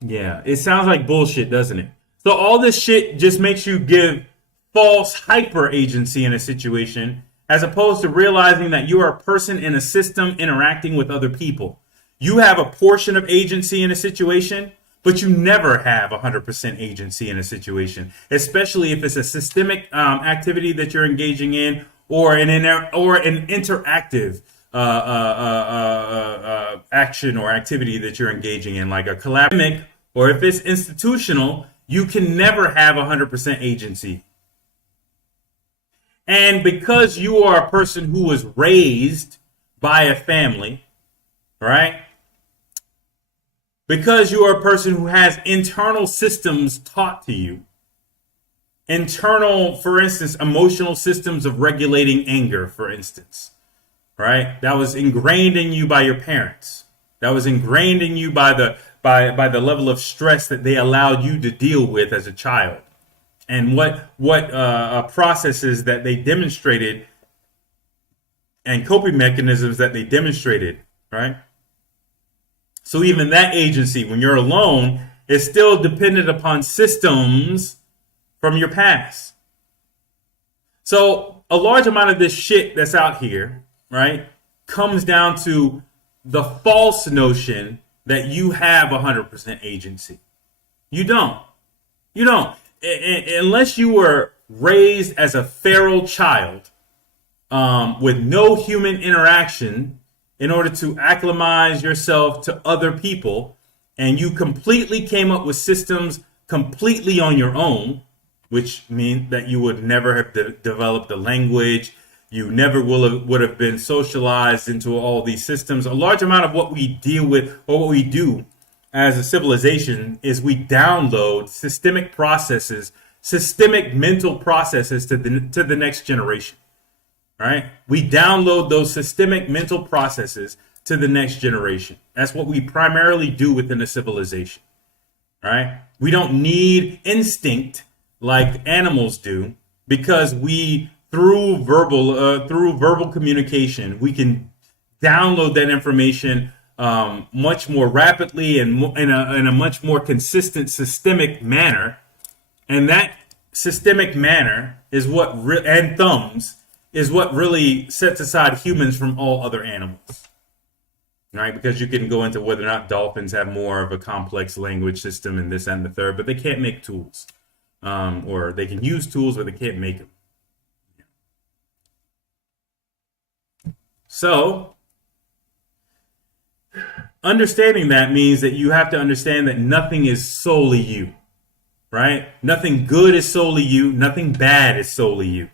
Yeah, it sounds like bullshit, doesn't it? So all this shit just makes you give false hyper agency in a situation as opposed to realizing that you are a person in a system interacting with other people. You have a portion of agency in a situation, but you never have 100% agency in a situation, especially if it's a systemic activity that you're engaging in or an interactive action or activity that you're engaging in, like a collaborative, or if it's institutional, you can never have 100% agency. And because you are a person who was raised by a family, right? Because you are a person who has internal systems taught to you, internal, for instance, emotional systems of regulating anger, for instance, right? That was ingrained in you by your parents. That was ingrained in you by the level of stress that they allowed you to deal with as a child, and what processes that they demonstrated and coping mechanisms that they demonstrated, right? So even that agency, when you're alone, is still dependent upon systems from your past. So a large amount of this shit that's out here, right, comes down to the false notion that you have 100% agency. You don't. You don't. Unless you were raised as a feral child with no human interaction in order to acclimatize yourself to other people, and you completely came up with systems completely on your own, which means that you would never have developed a language, you never would have been socialized into all these systems. A large amount of what we deal with, or what we do as a civilization, is we download systemic processes, systemic mental processes to the next generation. Right? We download those systemic mental processes to the next generation. That's what we primarily do within a civilization. Right? We don't need instinct like animals do, because we through verbal communication, we can download that information much more rapidly and in a much more consistent systemic manner. And that systemic manner is what and thumbs is what really sets aside humans from all other animals, right? Because you can go into whether or not dolphins have more of a complex language system and this and the third, but they can't make tools, or they can use tools, but they can't make them. So, understanding that means that you have to understand that nothing is solely you, right? Nothing good is solely you. Nothing bad is solely you.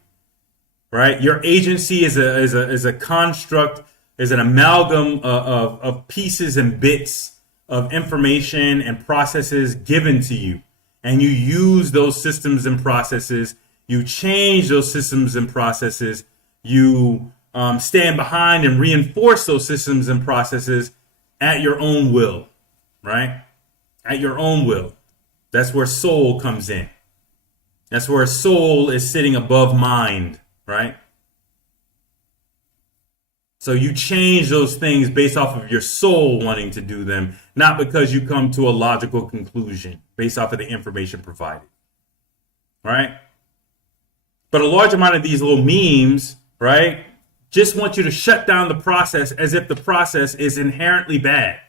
Right? Your agency is a construct, is an amalgam of pieces and bits of information and processes given to you. And you use those systems and processes. You change those systems and processes. You stand behind and reinforce those systems and processes at your own will. Right? At your own will. That's where soul comes in. That's where soul is sitting above mind. Right? So you change those things based off of your soul wanting to do them, not because you come to a logical conclusion based off of the information provided. Right? But a large amount of these little memes, right, just want you to shut down the process as if the process is inherently bad.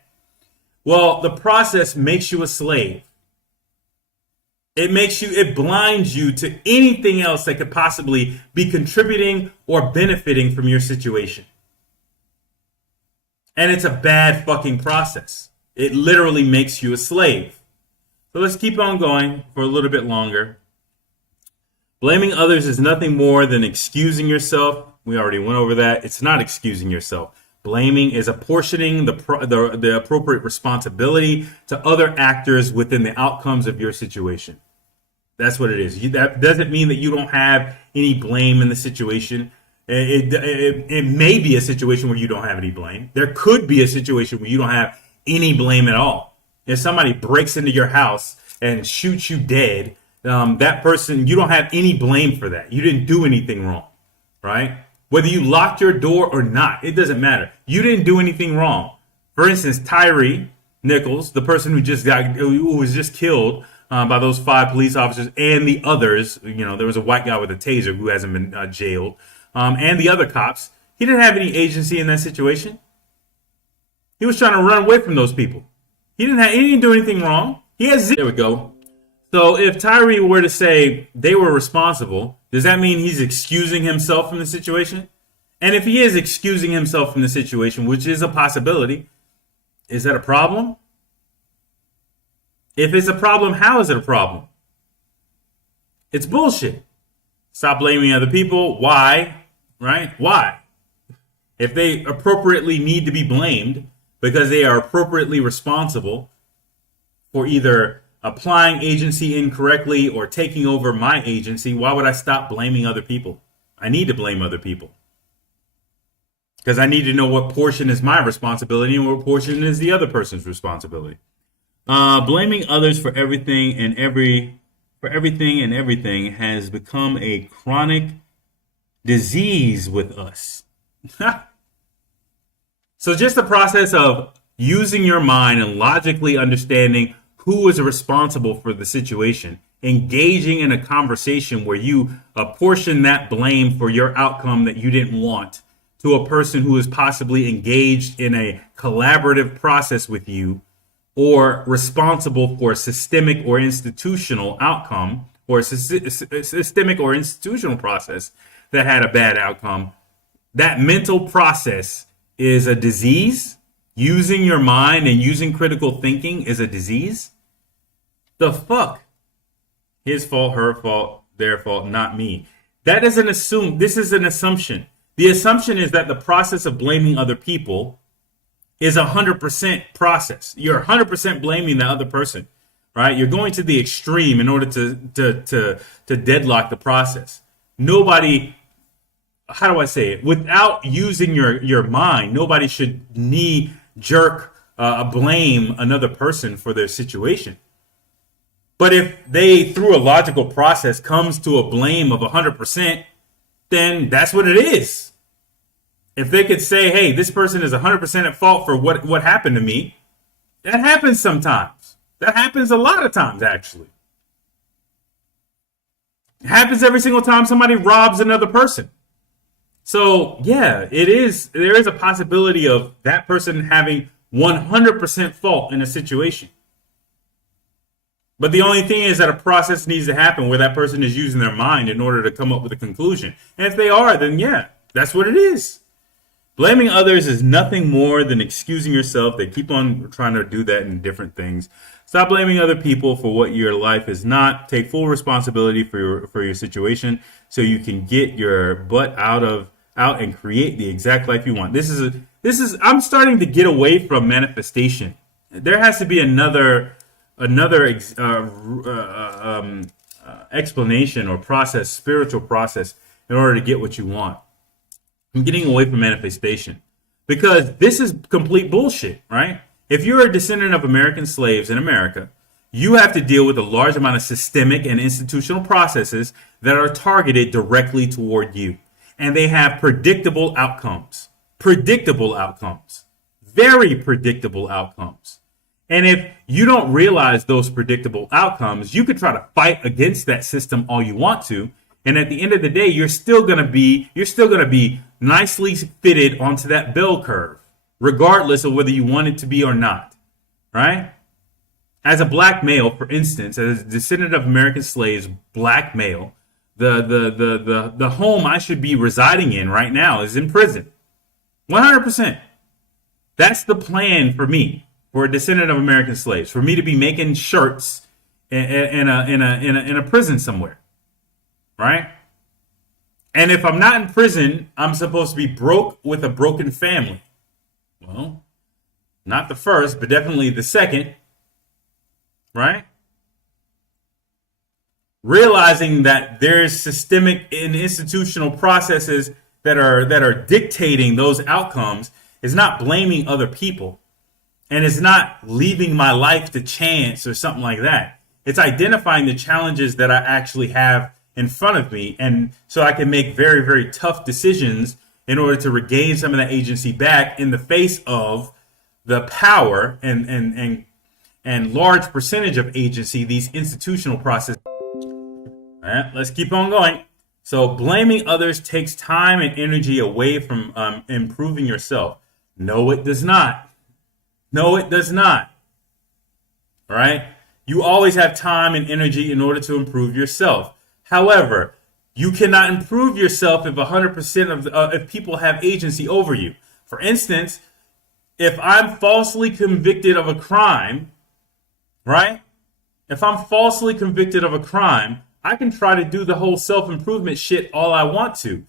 Well, the process makes you a slave. It blinds you to anything else that could possibly be contributing or benefiting from your situation. And it's a bad fucking process. It literally makes you a slave. So let's keep on going for a little bit longer. Blaming others is nothing more than excusing yourself. We already went over that. It's not excusing yourself. Blaming is apportioning the appropriate responsibility to other actors within the outcomes of your situation. That's what it is. That doesn't mean that you don't have any blame in the situation. It may be a situation where you don't have any blame. There could be a situation where you don't have any blame at all. If somebody breaks into your house and shoots you dead, that person, you don't have any blame for that. You didn't do anything wrong, right? Whether you locked your door or not, it doesn't matter. You didn't do anything wrong. For instance, Tyree Nichols, the person who was just killed by those 5 police officers and the others, there was a white guy with a taser who hasn't been jailed, and the other cops. He didn't have any agency in that situation. He was trying to run away from those people. He didn't do anything wrong. There we go. So if Tyree were to say they were responsible, does that mean he's excusing himself from the situation? And if he is excusing himself from the situation, which is a possibility, is that a problem? If it's a problem, how is it a problem? It's bullshit. Stop blaming other people. Why? Right? Why? If they appropriately need to be blamed because they are appropriately responsible for either applying agency incorrectly or taking over my agency, why would I stop blaming other people? I need to blame other people because I need to know what portion is my responsibility and what portion is the other person's responsibility. Blaming others for everything and everything has become a chronic disease with us. So just the process of using your mind and logically understanding who is responsible for the situation, engaging in a conversation where you apportion that blame for your outcome that you didn't want to a person who is possibly engaged in a collaborative process with you or responsible for a systemic or institutional outcome or a systemic or institutional process that had a bad outcome. That mental process is a disease. Using your mind and using critical thinking is a disease. The fuck? His fault, her fault, their fault, not me. That doesn't assume. This is an assumption. The assumption is that the process of blaming other people is 100% process. You're 100% blaming the other person, right? You're going to the extreme in order to deadlock the process. Nobody, how do I say it? Without using your mind, nobody should knee-jerk blame another person for their situation. But if they, through a logical process, comes to a blame of 100%, then that's what it is. If they could say, hey, this person is 100% at fault for what happened to me, that happens sometimes. That happens a lot of times, actually. It happens every single time somebody robs another person. So, yeah, there is a possibility of that person having 100% fault in a situation. But the only thing is that a process needs to happen where that person is using their mind in order to come up with a conclusion. And if they are, then yeah, that's what it is. Blaming others is nothing more than excusing yourself. They keep on trying to do that in different things. Stop blaming other people for what your life is not. Take full responsibility for your situation so you can get your butt out and create the exact life you want. I'm starting to get away from manifestation. There has to be another explanation or process, spiritual process, in order to get what you want. I'm getting away from manifestation because this is complete bullshit, right? If you're a descendant of American slaves in America, you have to deal with a large amount of systemic and institutional processes that are targeted directly toward you. And they have predictable outcomes. Predictable outcomes. Very predictable outcomes. And if you don't realize those predictable outcomes, you could try to fight against that system all you want to. And at the end of the day, you're still going to be nicely fitted onto that bell curve, regardless of whether you want it to be or not. Right? As a black male, for instance, as a descendant of American slaves, black male, the home I should be residing in right now is in prison. 100%. That's the plan for me. For a descendant of American slaves, for me to be making shirts in a prison somewhere, right? And if I'm not in prison, I'm supposed to be broke with a broken family. Well, not the first, but definitely the second, right? Realizing that there's systemic and institutional processes that are dictating those outcomes is not blaming other people, and it's not leaving my life to chance or something like that. It's identifying the challenges that I actually have in front of me, and so I can make very, very tough decisions in order to regain some of that agency back in the face of the power and large percentage of agency these institutional processes. All right, let's keep on going. So blaming others takes time and energy away from improving yourself. No, it does not. No, it does not. All right? You always have time and energy in order to improve yourself. However, you cannot improve yourself if 100% of if people have agency over you. For instance, if I'm falsely convicted of a crime, right? If I'm falsely convicted of a crime, I can try to do the whole self-improvement shit all I want to.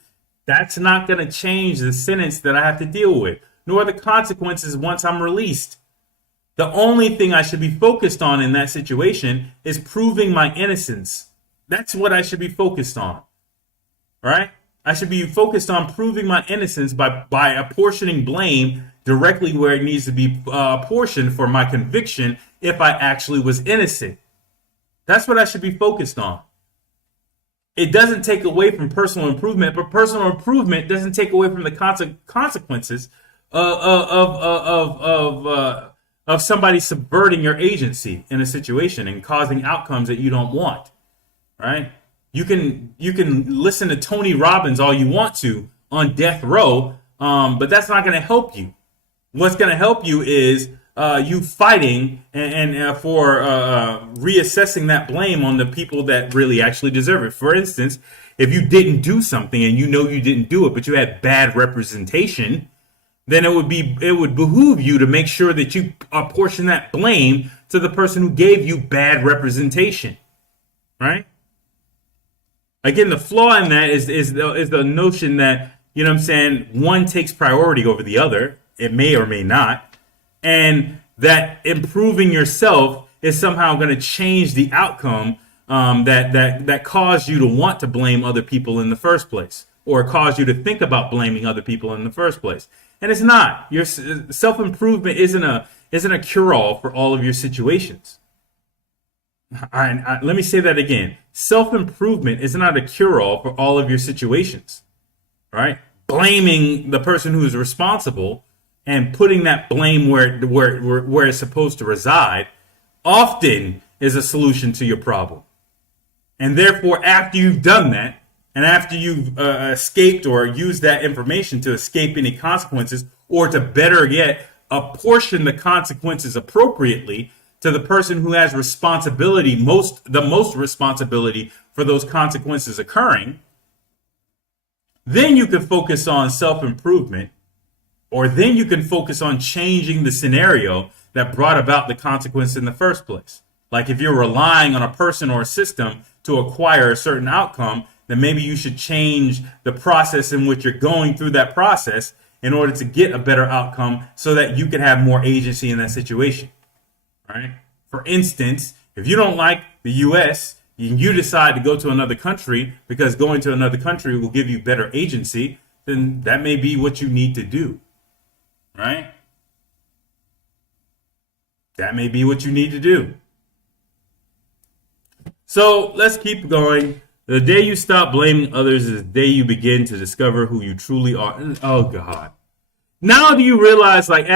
That's not going to change the sentence that I have to deal with, nor the consequences once I'm released. The only thing I should be focused on in that situation is proving my innocence. That's what I should be focused on, right? I should be focused on proving my innocence by apportioning blame directly where it needs to be apportioned for my conviction if I actually was innocent. That's what I should be focused on. It doesn't take away from personal improvement, but personal improvement doesn't take away from the consequences of somebody subverting your agency in a situation and causing outcomes that you don't want. Right? You can listen to Tony Robbins all you want to on death row, but that's not going to help you. What's going to help you is you fighting and for reassessing that blame on the people that really actually deserve it. For instance, if you didn't do something and you know you didn't do it, but you had bad representation, then it would behoove you to make sure that you apportion that blame to the person who gave you bad representation, right? Again, the flaw in that is the notion that, you know what I'm saying, one takes priority over the other. It may or may not. And that improving yourself is somehow going to change the outcome that caused you to want to blame other people in the first place, or caused you to think about blaming other people in the first place. And it's not. Your self-improvement isn't a cure-all for all of your situations. Let me say that again. Self-improvement is not a cure-all for all of your situations, right? Blaming the person who is responsible and putting that blame where it's supposed to reside often is a solution to your problem. And therefore, after you've done that, and after you've escaped or used that information to escape any consequences, or to better yet, apportion the consequences appropriately to the person who has responsibility, the most responsibility for those consequences occurring, then you can focus on self-improvement, or then you can focus on changing the scenario that brought about the consequence in the first place. Like if you're relying on a person or a system to acquire a certain outcome, then maybe you should change the process in which you're going through that process in order to get a better outcome so that you can have more agency in that situation. Right? For instance, if you don't like the U.S., you decide to go to another country because going to another country will give you better agency, then that may be what you need to do. Right? That may be what you need to do. So let's keep going. The day you stop blaming others is the day you begin to discover who you truly are. Oh, God. Now do you realize, like,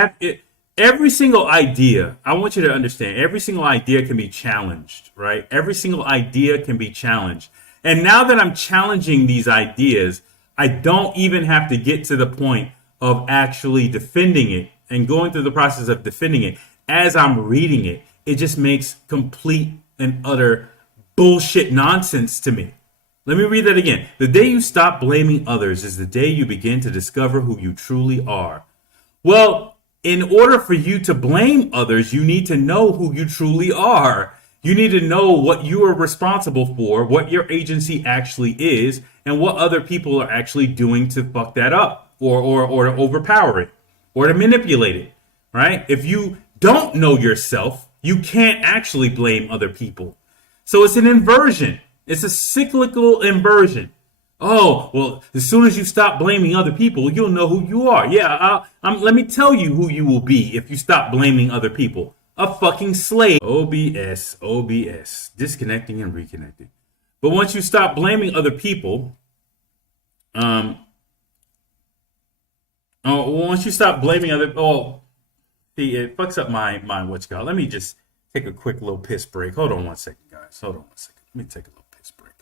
every single idea, I want you to understand, every single idea can be challenged, right? Every single idea can be challenged. And now that I'm challenging these ideas, I don't even have to get to the point of actually defending it and going through the process of defending it. As I'm reading it, it just makes complete and utter bullshit nonsense to me. Let me read that again. The day you stop blaming others is the day you begin to discover who you truly are. Well, in order for you to blame others, you need to know who you truly are. You need to know what you are responsible for, what your agency actually is, and what other people are actually doing to fuck that up or to overpower it or to manipulate it, right? If you don't know yourself, you can't actually blame other people. So it's an inversion. It's a cyclical inversion. Oh, well, as soon as you stop blaming other people, you'll know who you are. Yeah, let me tell you who you will be if you stop blaming other people. A fucking slave. OBS, OBS. Disconnecting and reconnecting. But once you stop blaming other people, um, once you stop blaming see, it fucks up my what's called. Let me just take a quick little piss break. Hold on one second, guys. Hold on one second. Let me take a little piss break.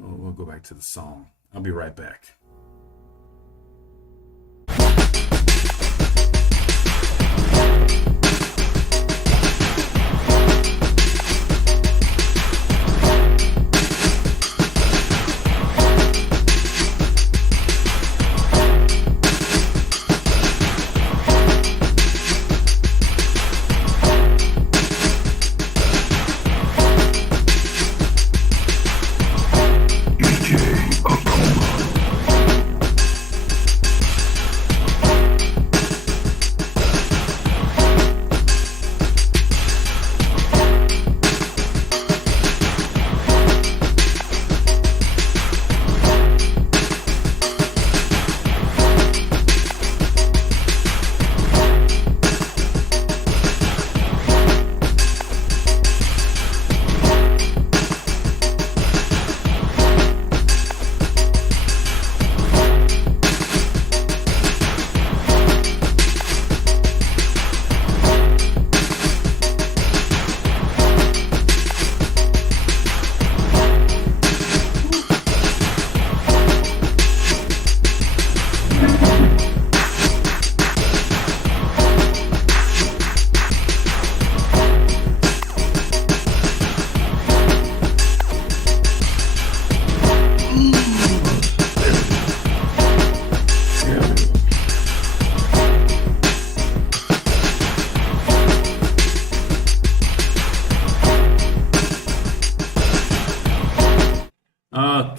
We'll go back to the song. I'll be right back.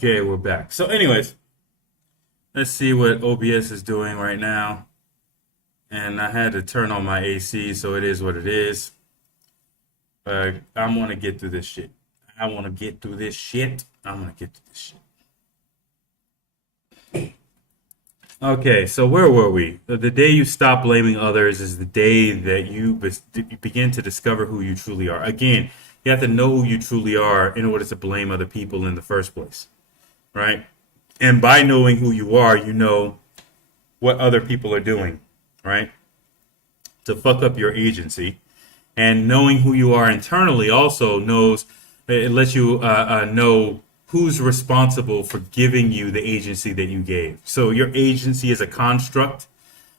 Okay, we're back. So, anyways, let's see what OBS is doing right now. And I had to turn on my AC, so it is what it is. But I'm gonna get through this shit. I'm gonna get through this shit. Okay, so where were we? The day you stop blaming others is the day that you begin to discover who you truly are. Again, you have to know who you truly are in order to blame other people in the first place, right? And by knowing who you are, you know what other people are doing, right? To fuck up your agency. And knowing who you are internally also it lets you know who's responsible for giving you the agency that you gave. So your agency is a construct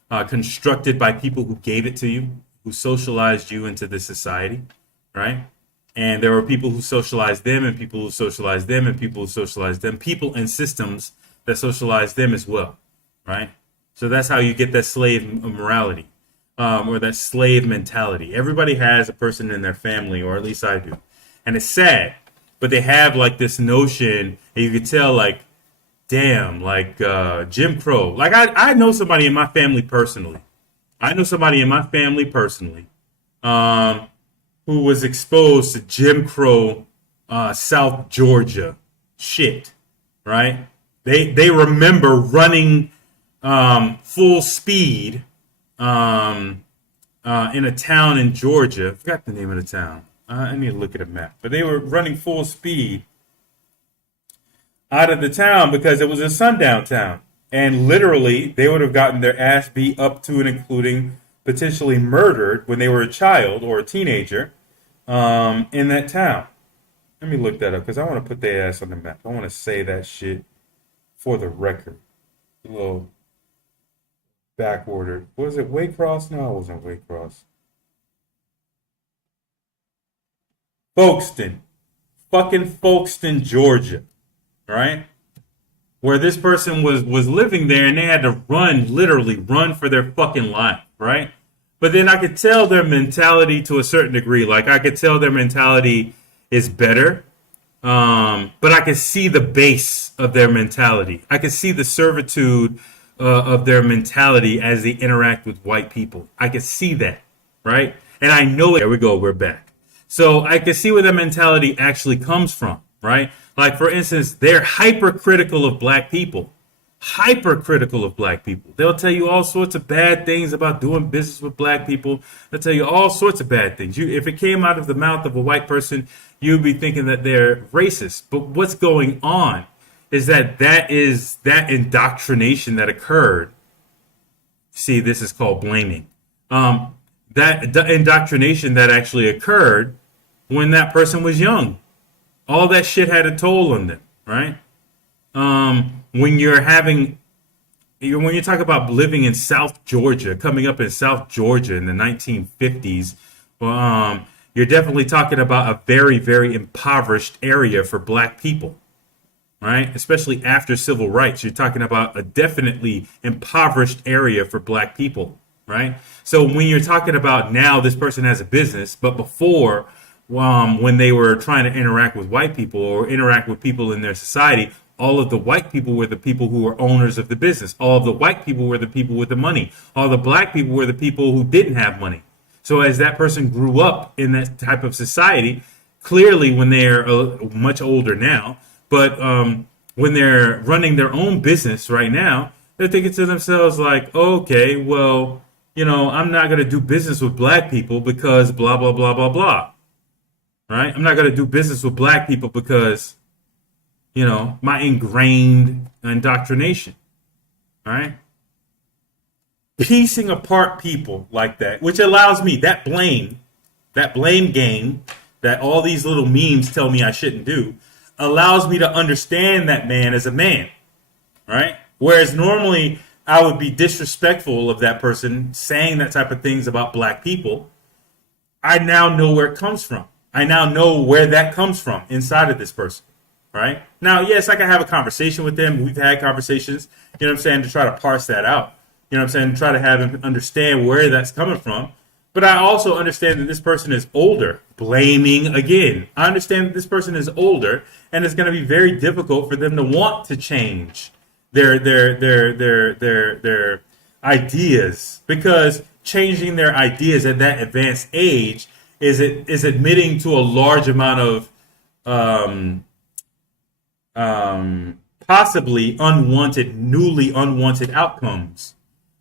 constructed by people who gave it to you, who socialized you into this society, right? And there were people who socialized them and people who socialized them and people who socialized them, people and systems that socialized them as well, right? So that's how you get that slave morality or that slave mentality. Everybody has a person in their family, or at least I do. And it's sad, but they have like this notion, and you could tell like, damn, like Jim Crow. Like I know somebody in my family personally. Who was exposed to Jim Crow, South Georgia shit, right? They remember running full speed in a town in Georgia. I forgot the name of the town. I need to look at a map. But they were running full speed out of the town because it was a sundown town. And literally, they would have gotten their ass beat up to and including potentially murdered when they were a child or a teenager in that town. Let me look that up because I want to put their ass on the map. I want to say that shit for the record. A little backordered. Was it Waycross? No, it wasn't Waycross. Folkestone. Fucking Folkestone, Georgia. Right? Where this person was living there and they had to literally run for their fucking life. Right? But then I could tell their mentality to a certain degree. Like I could tell their mentality is better. But I could see the base of their mentality. I could see the servitude of their mentality as they interact with white people. I could see that, right? And I know it. There we go. We're back. So I could see where their mentality actually comes from, right? Like, for instance, they're hypercritical of black people. Hypercritical of black people. They'll tell you all sorts of bad things about doing business with black people. They'll tell you all sorts of bad things. If it came out of the mouth of a white person, you'd be thinking that they're racist. But what's going on is that is that indoctrination that occurred. See, this is called blaming. That indoctrination that actually occurred when that person was young. All that shit had a toll on them, right? When you're talking about living in South Georgia, coming up in South Georgia in the 1950s, you're definitely talking about a very, very impoverished area for black people, right? Especially after civil rights, you're talking about a definitely impoverished area for black people, right? So when you're talking about now this person has a business, but before, when they were trying to interact with white people or interact with people in their society, all of the white people were the people who were owners of the business. All of the white people were the people with the money. All the black people were the people who didn't have money. So as that person grew up in that type of society, clearly when they're much older now, but when they're running their own business right now, they're thinking to themselves like, okay, well, I'm not going to do business with black people because blah, blah, blah, blah, blah. Right? I'm not going to do business with black people because my ingrained indoctrination, right? Piecing apart people like that, which allows me that blame game that all these little memes tell me I shouldn't do, allows me to understand that man as a man, right? Whereas normally I would be disrespectful of that person saying that type of things about black people. I now know where it comes from. I now know where that comes from inside of this person. Right? Now, yes, I can have a conversation with them. We've had conversations, to try to parse that out. Try to have him understand where that's coming from. But I also understand that this person is older. Blaming again. I understand that this person is older, and it's going to be very difficult for them to want to change their ideas, because changing their ideas at that advanced age is admitting to a large amount of possibly newly unwanted outcomes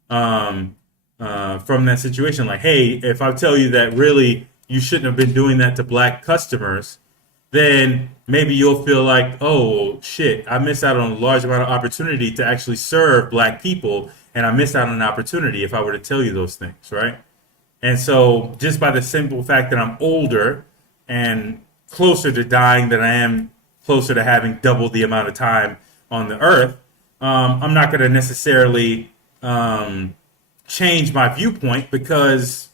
from that situation. Like, hey, if I tell you that really you shouldn't have been doing that to black customers, then maybe you'll feel like, oh shit, I missed out on a large amount of opportunity to actually serve black people, and I missed out on an opportunity if I were to tell you those things, right? And so just by the simple fact that I'm older and closer to dying than I am closer to having double the amount of time on the earth, I'm not going to necessarily change my viewpoint, because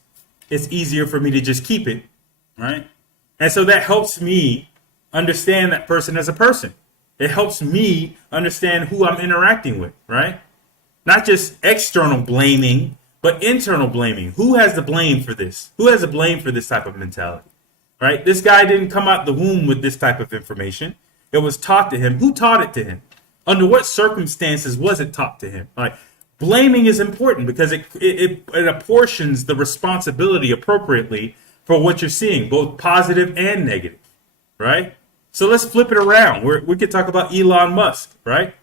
it's easier for me to just keep it, right? And so that helps me understand that person as a person. It helps me understand who I'm interacting with, right? Not just external blaming, but internal blaming. Who has the blame for this? Who has the blame for this type of mentality, right? This guy didn't come out the womb with this type of information. It was taught to him. Who taught it to him? Under what circumstances was it taught to him? Like, blaming is important because it apportions the responsibility appropriately for what you're seeing, both positive and negative, right? So let's flip it around. We could talk about Elon Musk, right?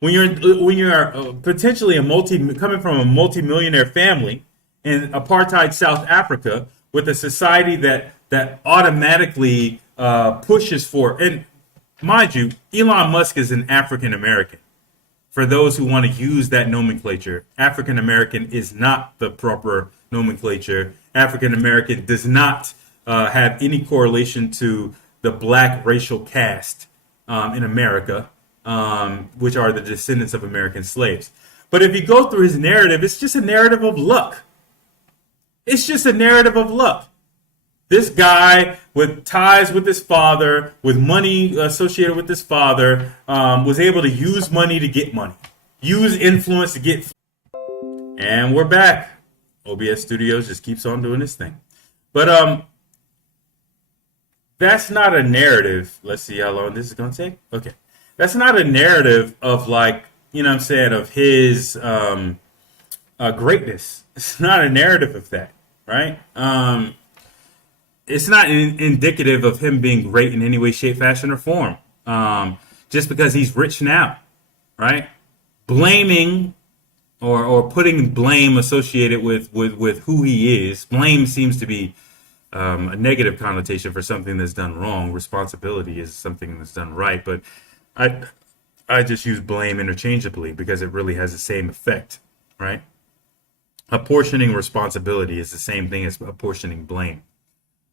When you're potentially coming from a multimillionaire family in apartheid South Africa, with a society that automatically pushes for, and mind you, Elon Musk is an African American. For those who want to use that nomenclature, African American is not the proper nomenclature. African American does not have any correlation to the black racial caste in America, which are the descendants of American slaves. But if you go through his narrative, it's just a narrative of luck. It's just a narrative of luck. This guy with ties with his father, with money associated with his father, was able to use money to get money, use influence to get. And we're back. OBS Studios just keeps on doing this thing. But that's not a narrative. Let's see how long this is going to take. Okay. That's not a narrative of, like, you know what I'm saying, of his greatness. It's not a narrative of that, right? it's not indicative of him being great in any way, shape, fashion, or form. Just because he's rich now, right? Blaming or putting blame associated with who he is. Blame seems to be a negative connotation for something that's done wrong. Responsibility is something that's done right. But I just use blame interchangeably because it really has the same effect, right? Apportioning responsibility is the same thing as apportioning blame.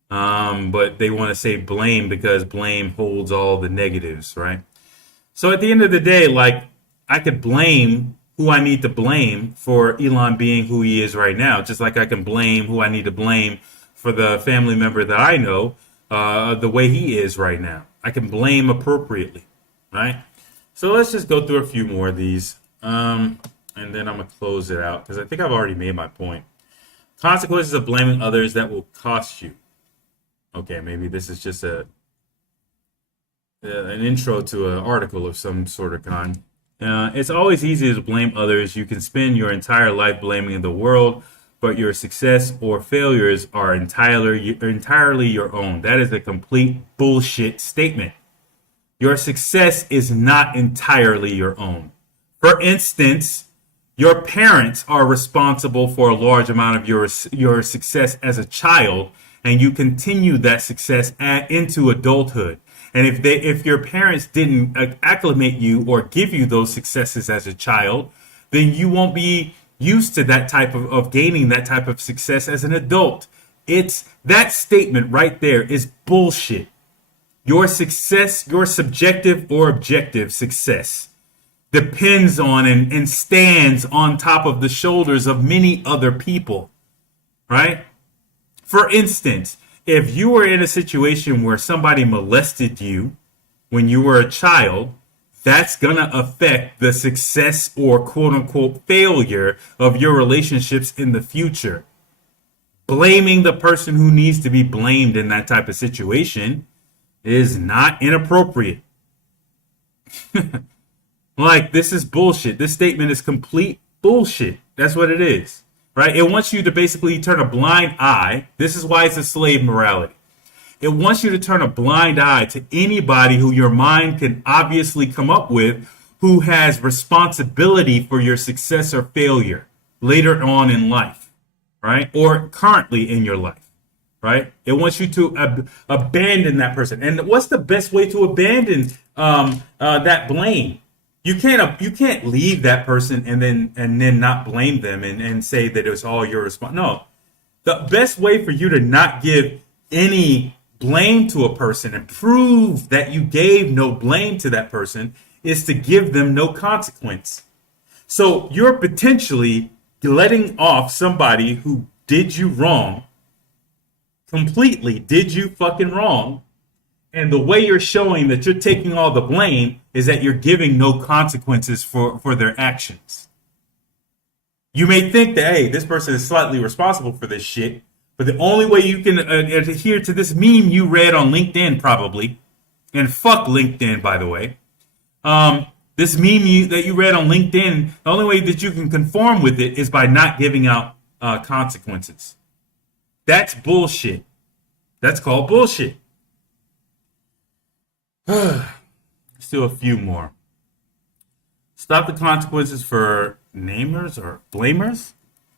But they want to say blame because blame holds all the negatives, right? So at the end of the day, like, I could blame who I need to blame for Elon being who he is right now, just like I can blame who I need to blame for the family member that I know the way he is right now. I can blame appropriately, right? So let's just go through a few more of these, and then I'm going to close it out because I think I've already made my point. Consequences of blaming others that will cost you. Okay, maybe this is just an intro to an article of some sort of kind. It's always easy to blame others. You can spend your entire life blaming the world, but your success or failures are entirely your own. That is a complete bullshit statement. Your success is not entirely your own. For instance, your parents are responsible for a large amount of your success as a child, and you continue that success into adulthood. And if your parents didn't acclimate you or give you those successes as a child, then you won't be used to that type of gaining that type of success as an adult. It's that statement right there is bullshit. Your success, your subjective or objective success, depends on and stands on top of the shoulders of many other people, right? For instance, if you were in a situation where somebody molested you when you were a child, that's going to affect the success or quote unquote failure of your relationships in the future. Blaming the person who needs to be blamed in that type of situation is not inappropriate. Like, this is bullshit. This statement is complete bullshit. That's what it is, right? It wants you to basically turn a blind eye. This is why it's a slave morality. It wants you to turn a blind eye to anybody who your mind can obviously come up with who has responsibility for your success or failure later on in life, right? Or currently in your life, right? It wants you to abandon that person. And what's the best way to abandon that blame? You can't leave that person and then not blame them and say that it was all your response. No, the best way for you to not give any blame to a person and prove that you gave no blame to that person is to give them no consequence. So you're potentially letting off somebody who did you wrong, completely did you fucking wrong. And the way you're showing that you're taking all the blame is that you're giving no consequences for their actions. You may think that, hey, this person is slightly responsible for this shit, but the only way you can adhere to this meme you read on LinkedIn probably, and fuck LinkedIn, by the way, this meme that you read on LinkedIn, the only way that you can conform with it is by not giving out consequences. That's bullshit. That's called bullshit. Still a few more. Stop the consequences for namers or blamers.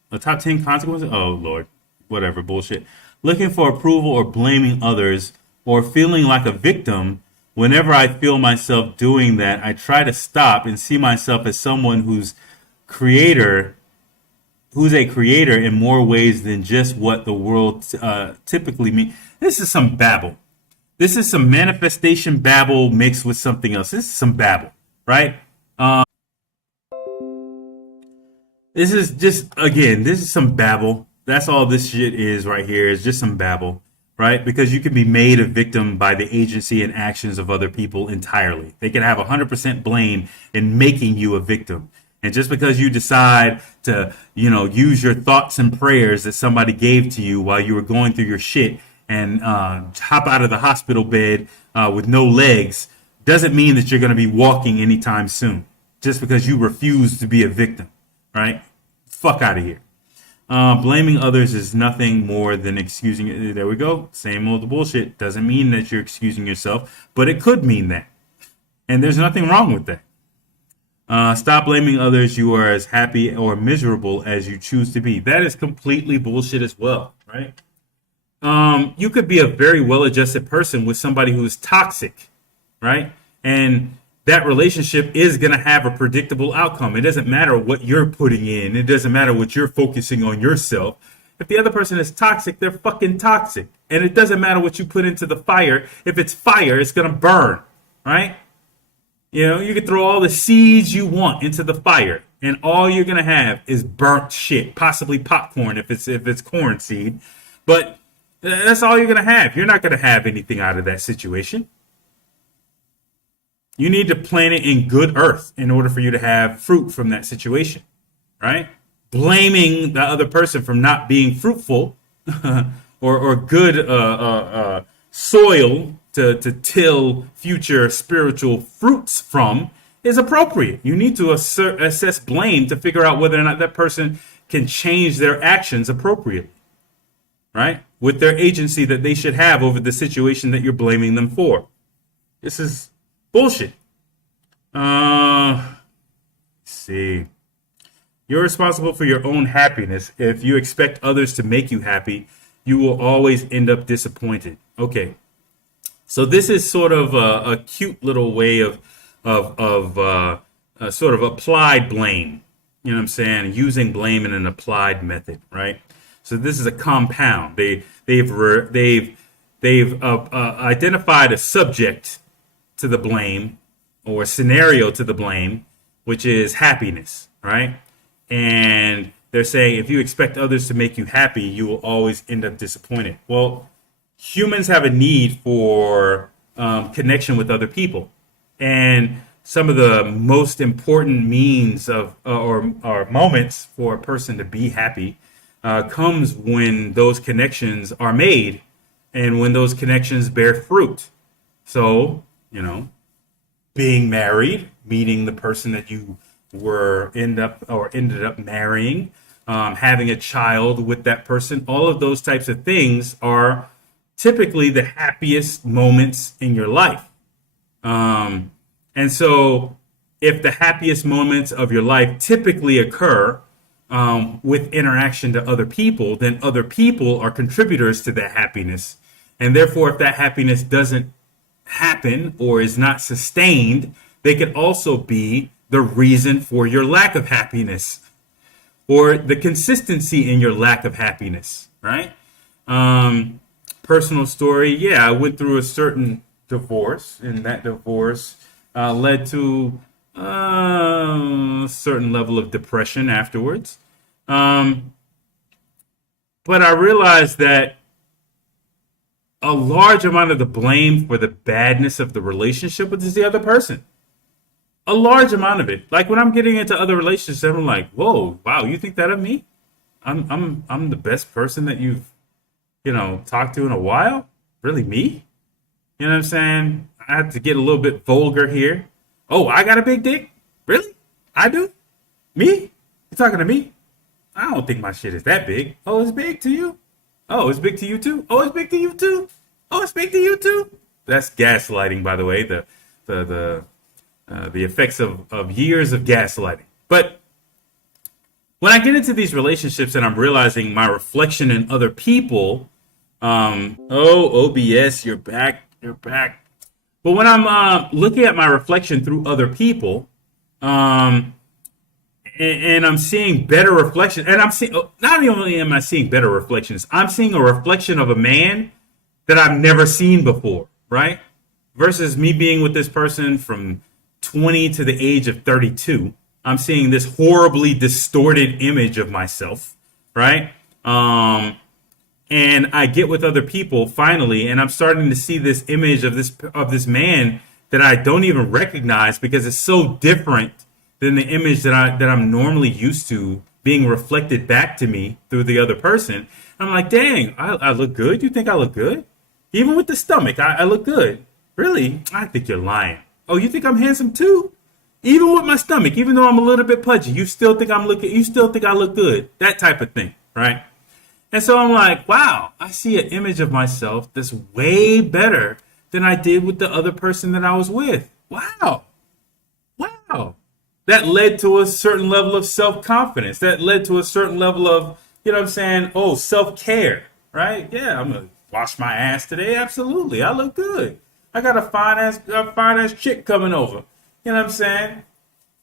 The top 10 consequences. Oh, Lord. Whatever. Bullshit. Looking for approval or blaming others or feeling like a victim. Whenever I feel myself doing that, I try to stop and see myself as someone who's a creator in more ways than just what the world typically means. This is some babble. This is some manifestation babble mixed with something else. This is some babble, right? This is some babble. That's all this shit is right here, is just some babble, right? Because you can be made a victim by the agency and actions of other people entirely. They can have 100% blame in making you a victim. And just because you decide to, use your thoughts and prayers that somebody gave to you while you were going through your shit and hop out of the hospital bed with no legs doesn't mean that you're going to be walking anytime soon. Just because you refuse to be a victim, right? Fuck out of here. Blaming others is nothing more than excusing it. There we go. Same old bullshit. Doesn't mean that you're excusing yourself, but it could mean that. And there's nothing wrong with that. Stop blaming others. You are as happy or miserable as you choose to be. That is completely bullshit as well, right? You could be a very well-adjusted person with somebody who is toxic, right? And that relationship is going to have a predictable outcome. It doesn't matter what you're putting in. It doesn't matter what you're focusing on yourself. If the other person is toxic, they're fucking toxic. And it doesn't matter what you put into the fire. If it's fire, it's going to burn, right? You know, you can throw all the seeds you want into the fire, and all you're going to have is burnt shit, possibly popcorn if it's corn seed. But that's all you're going to have. You're not going to have anything out of that situation. You need to plant it in good earth in order for you to have fruit from that situation, right? Blaming the other person from not being fruitful or good soil to till future spiritual fruits from is appropriate. You need to assess blame to figure out whether or not that person can change their actions appropriately, right? With their agency that they should have over the situation that you're blaming them for. This is bullshit. Let's see. You're responsible for your own happiness. If you expect others to make you happy, you will always end up disappointed. Okay. So this is sort of a cute little way of sort of applied blame. You know what I'm saying? Using blame in an applied method, right? So this is a compound. They've identified a subject to the blame or a scenario to the blame, which is happiness, right? And they're saying if you expect others to make you happy, you will always end up disappointed. Well, humans have a need for connection with other people. And some of the most important means of or moments for a person to be happy comes when those connections are made and when those connections bear fruit. So, you know, being married, meeting the person that you ended up marrying, having a child with that person, all of those types of things are typically the happiest moments in your life. And so if the happiest moments of your life typically occur with interaction to other people, then other people are contributors to that happiness. And therefore, if that happiness doesn't happen or is not sustained, they could also be the reason for your lack of happiness or the consistency in your lack of happiness, right? Personal story. Yeah, I went through a certain divorce, and that divorce led to a certain level of depression afterwards. But I realized that a large amount of the blame for the badness of the relationship was the other person. A large amount of it. Like when I'm getting into other relationships, I'm like, whoa, wow, you think that of me? I'm the best person that you've, talked to in a while? Really, me? You know what I'm saying? I have to get a little bit vulgar here. Oh, I got a big dick? Really? I do? Me? You talking to me? I don't think my shit is that big. Oh, it's big to you? Oh, it's big to you too? Oh, it's big to you too? Oh, it's big to you too? That's gaslighting, by the way. The effects of years of gaslighting. But when I get into these relationships and I'm realizing my reflection in other people, OBS, you're back. But when I'm looking at my reflection through other people, and I'm seeing better reflection, and I'm seeing, not only am I seeing better reflections, I'm seeing a reflection of a man that I've never seen before, right? Versus me being with this person from 20 to the age of 32. I'm seeing this horribly distorted image of myself, right? And I get with other people finally, and I'm starting to see this image of this man that I don't even recognize because it's so different than the image that I'm normally used to being reflected back to me through the other person. I'm like, dang, I look good. You think I look good? Even with the stomach, I look good. Really? I think you're lying. Oh, you think I'm handsome too? Even with my stomach, even though I'm a little bit pudgy, you still think I look good. That type of thing, right? And so I'm like, wow, I see an image of myself that's way better than I did with the other person that I was with. Wow. Wow. That led to a certain level of self-confidence. That led to a certain level of, you know what I'm saying? Oh, self-care, right? Yeah, I'm going to wash my ass today. Absolutely. I look good. I got a fine ass chick coming over. You know what I'm saying?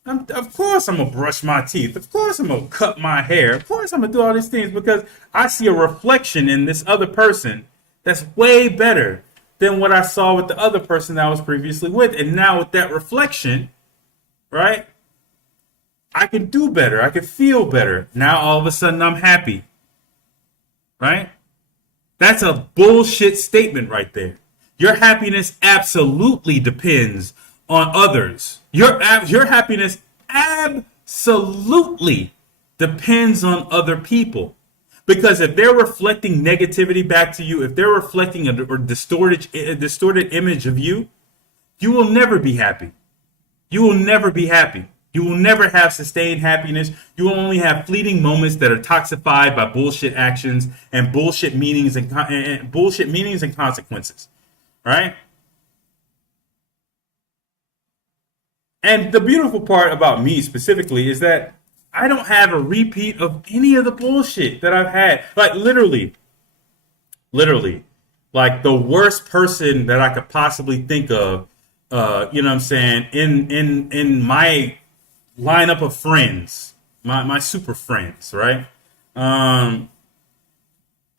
Of course I'm going to brush my teeth. Of course I'm going to cut my hair. Of course I'm going to do all these things because I see a reflection in this other person that's way better than what I saw with the other person that I was previously with. And now with that reflection, right, I can do better. I can feel better. Now all of a sudden I'm happy, right? That's a bullshit statement right there. Your happiness absolutely depends on others. Your happiness absolutely depends on other people. Because if they're reflecting negativity back to you, if they're reflecting a distorted image of you, you will never be happy. You will never be happy. You will never have sustained happiness. You will only have fleeting moments that are toxified by bullshit actions and bullshit meanings and consequences. Right? And the beautiful part about me specifically is that I don't have a repeat of any of the bullshit that I've had. Like literally, like the worst person that I could possibly think of, you know what I'm saying, in my lineup of friends, my super friends, right? The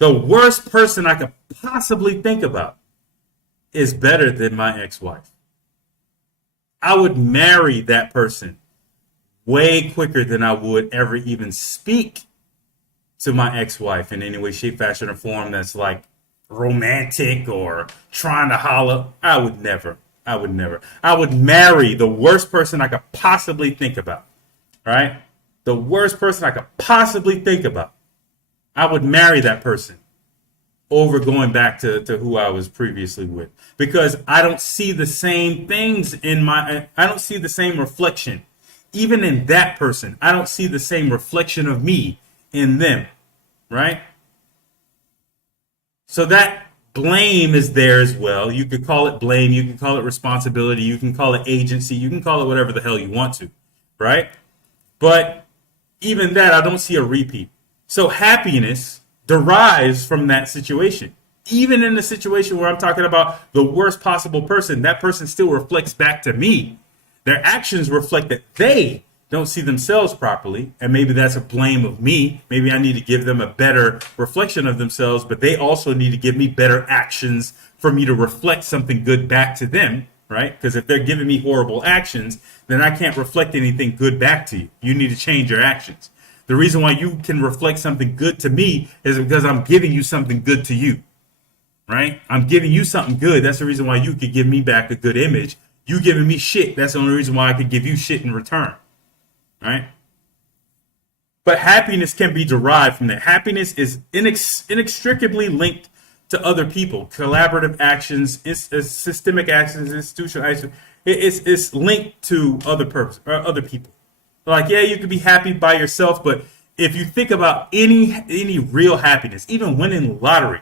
worst person I could possibly think about is better than my ex-wife. I would marry that person way quicker than I would ever even speak to my ex-wife in any way, shape, fashion, or form that's like romantic or trying to holler. I would never. I would marry the worst person I could possibly think about, right? The worst person I could possibly think about. I would marry that person over going back to who I was previously with, because I don't see the same things I don't see the same reflection. Even in that person, I don't see the same reflection of me in them, right? So that blame is there as well. You could call it blame, you can call it responsibility, you can call it agency, you can call it whatever the hell you want to, right? But even that, I don't see a repeat. So happiness derives from that situation. Even in the situation where I'm talking about the worst possible person, that person still reflects back to me. Their actions reflect that they don't see themselves properly, and maybe that's a blame of me. Maybe I need to give them a better reflection of themselves, but they also need to give me better actions for me to reflect something good back to them, right? Because if they're giving me horrible actions, then I can't reflect anything good back to you. You need to change your actions. The reason why you can reflect something good to me is because I'm giving you something good to you, right? I'm giving you something good. That's the reason why you could give me back a good image. You giving me shit, that's the only reason why I could give you shit in return, right? But happiness can be derived from that. Happiness is inextricably linked to other people, collaborative actions, systemic actions, institutional actions. It's linked to other people. Like, yeah, you could be happy by yourself, but if you think about any real happiness, even winning lottery,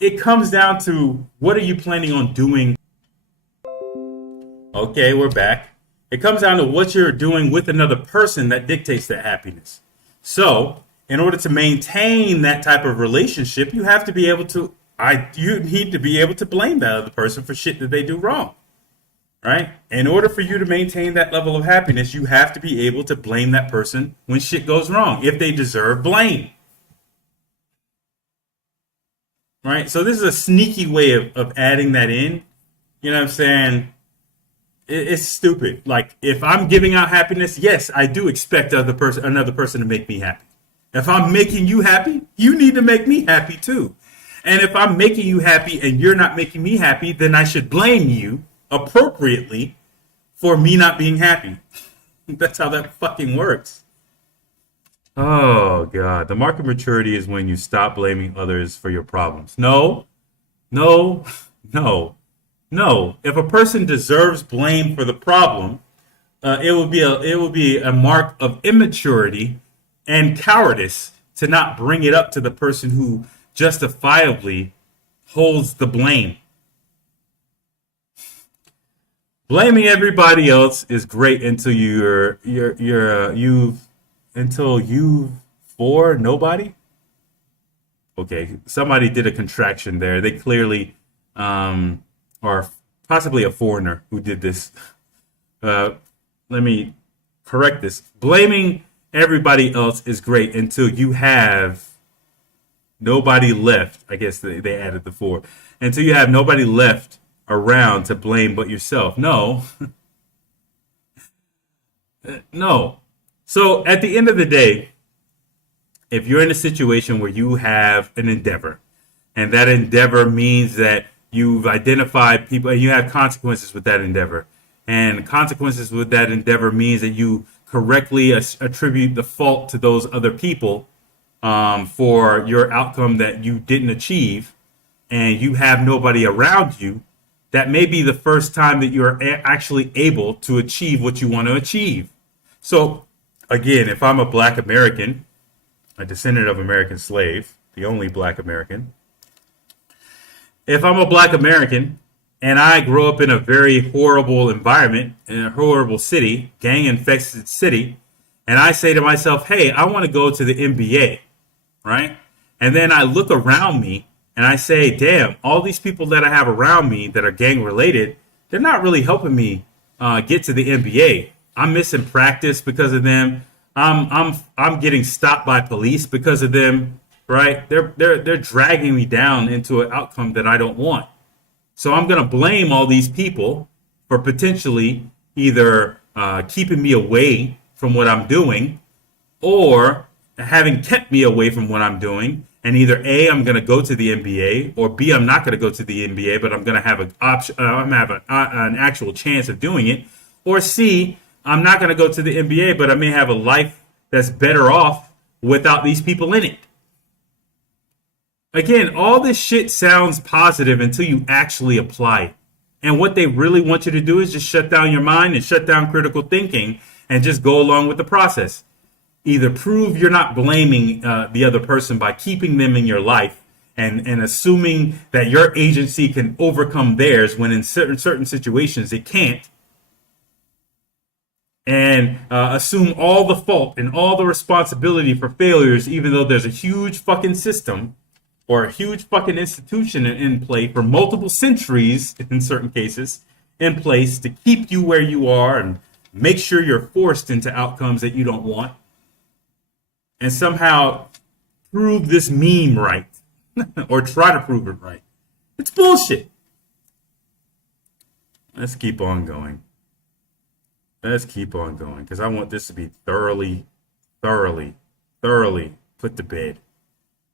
it comes down to what are you planning on doing? Okay, we're back. It comes down to what you're doing with another person that dictates that happiness. So, in order to maintain that type of relationship, you have to be able to, you need to be able to blame that other person for shit that they do wrong. Right? In order for you to maintain that level of happiness, you have to be able to blame that person when shit goes wrong, if they deserve blame. Right? So this is a sneaky way of adding that in. You know what I'm saying? It's stupid. Like, if I'm giving out happiness, yes, I do expect another person to make me happy. If I'm making you happy, you need to make me happy too. And if I'm making you happy and you're not making me happy, then I should blame you appropriately for me not being happy. That's how that fucking works. Oh, God. The mark of maturity is when you stop blaming others for your problems. No. If a person deserves blame for the problem, it would be a mark of immaturity and cowardice to not bring it up to the person who justifiably holds the blame. Blaming everybody else is great until you've for nobody. Okay, somebody did a contraction there. They clearly are possibly a foreigner who did this. Let me correct this. Blaming everybody else is great until you have nobody left. I guess they added the for. Until you have nobody left around to blame but yourself. No. No. So at the end of the day, if you're in a situation where you have an endeavor, and that endeavor means that you've identified people and you have consequences with that endeavor, and consequences with that endeavor means that you correctly attribute the fault to those other people for your outcome that you didn't achieve, and you have nobody around you, that may be the first time that you're actually able to achieve what you want to achieve. So, again, if I'm a black American, a descendant of American slave, the only black American, if I'm a black American and I grow up in a very horrible environment, in a horrible city, gang-infested city, and I say to myself, hey, I want to go to the NBA, right? And then I look around me and I say, damn, all these people that I have around me that are gang-related, they're not really helping me get to the NBA. I'm missing practice because of them. I'm getting stopped by police because of them, right? They're dragging me down into an outcome that I don't want. So I'm going to blame all these people for potentially either keeping me away from what I'm doing or having kept me away from what I'm doing. And either A, I'm going to go to the NBA, or B, I'm not going to go to the NBA, but I'm going to have an actual chance of doing it. Or C, I'm not going to go to the NBA, but I may have a life that's better off without these people in it. Again, all this shit sounds positive until you actually apply it. And what they really want you to do is just shut down your mind and shut down critical thinking and just go along with the process. Either prove you're not blaming the other person by keeping them in your life and assuming that your agency can overcome theirs when in certain situations it can't. And assume all the fault and all the responsibility for failures, even though there's a huge fucking system or a huge fucking institution in play for multiple centuries, in certain cases, in place to keep you where you are and make sure you're forced into outcomes that you don't want. And somehow prove this meme right or try to prove it right. It's bullshit. Let's keep on going. Let's keep on going because I want this to be thoroughly put to bed.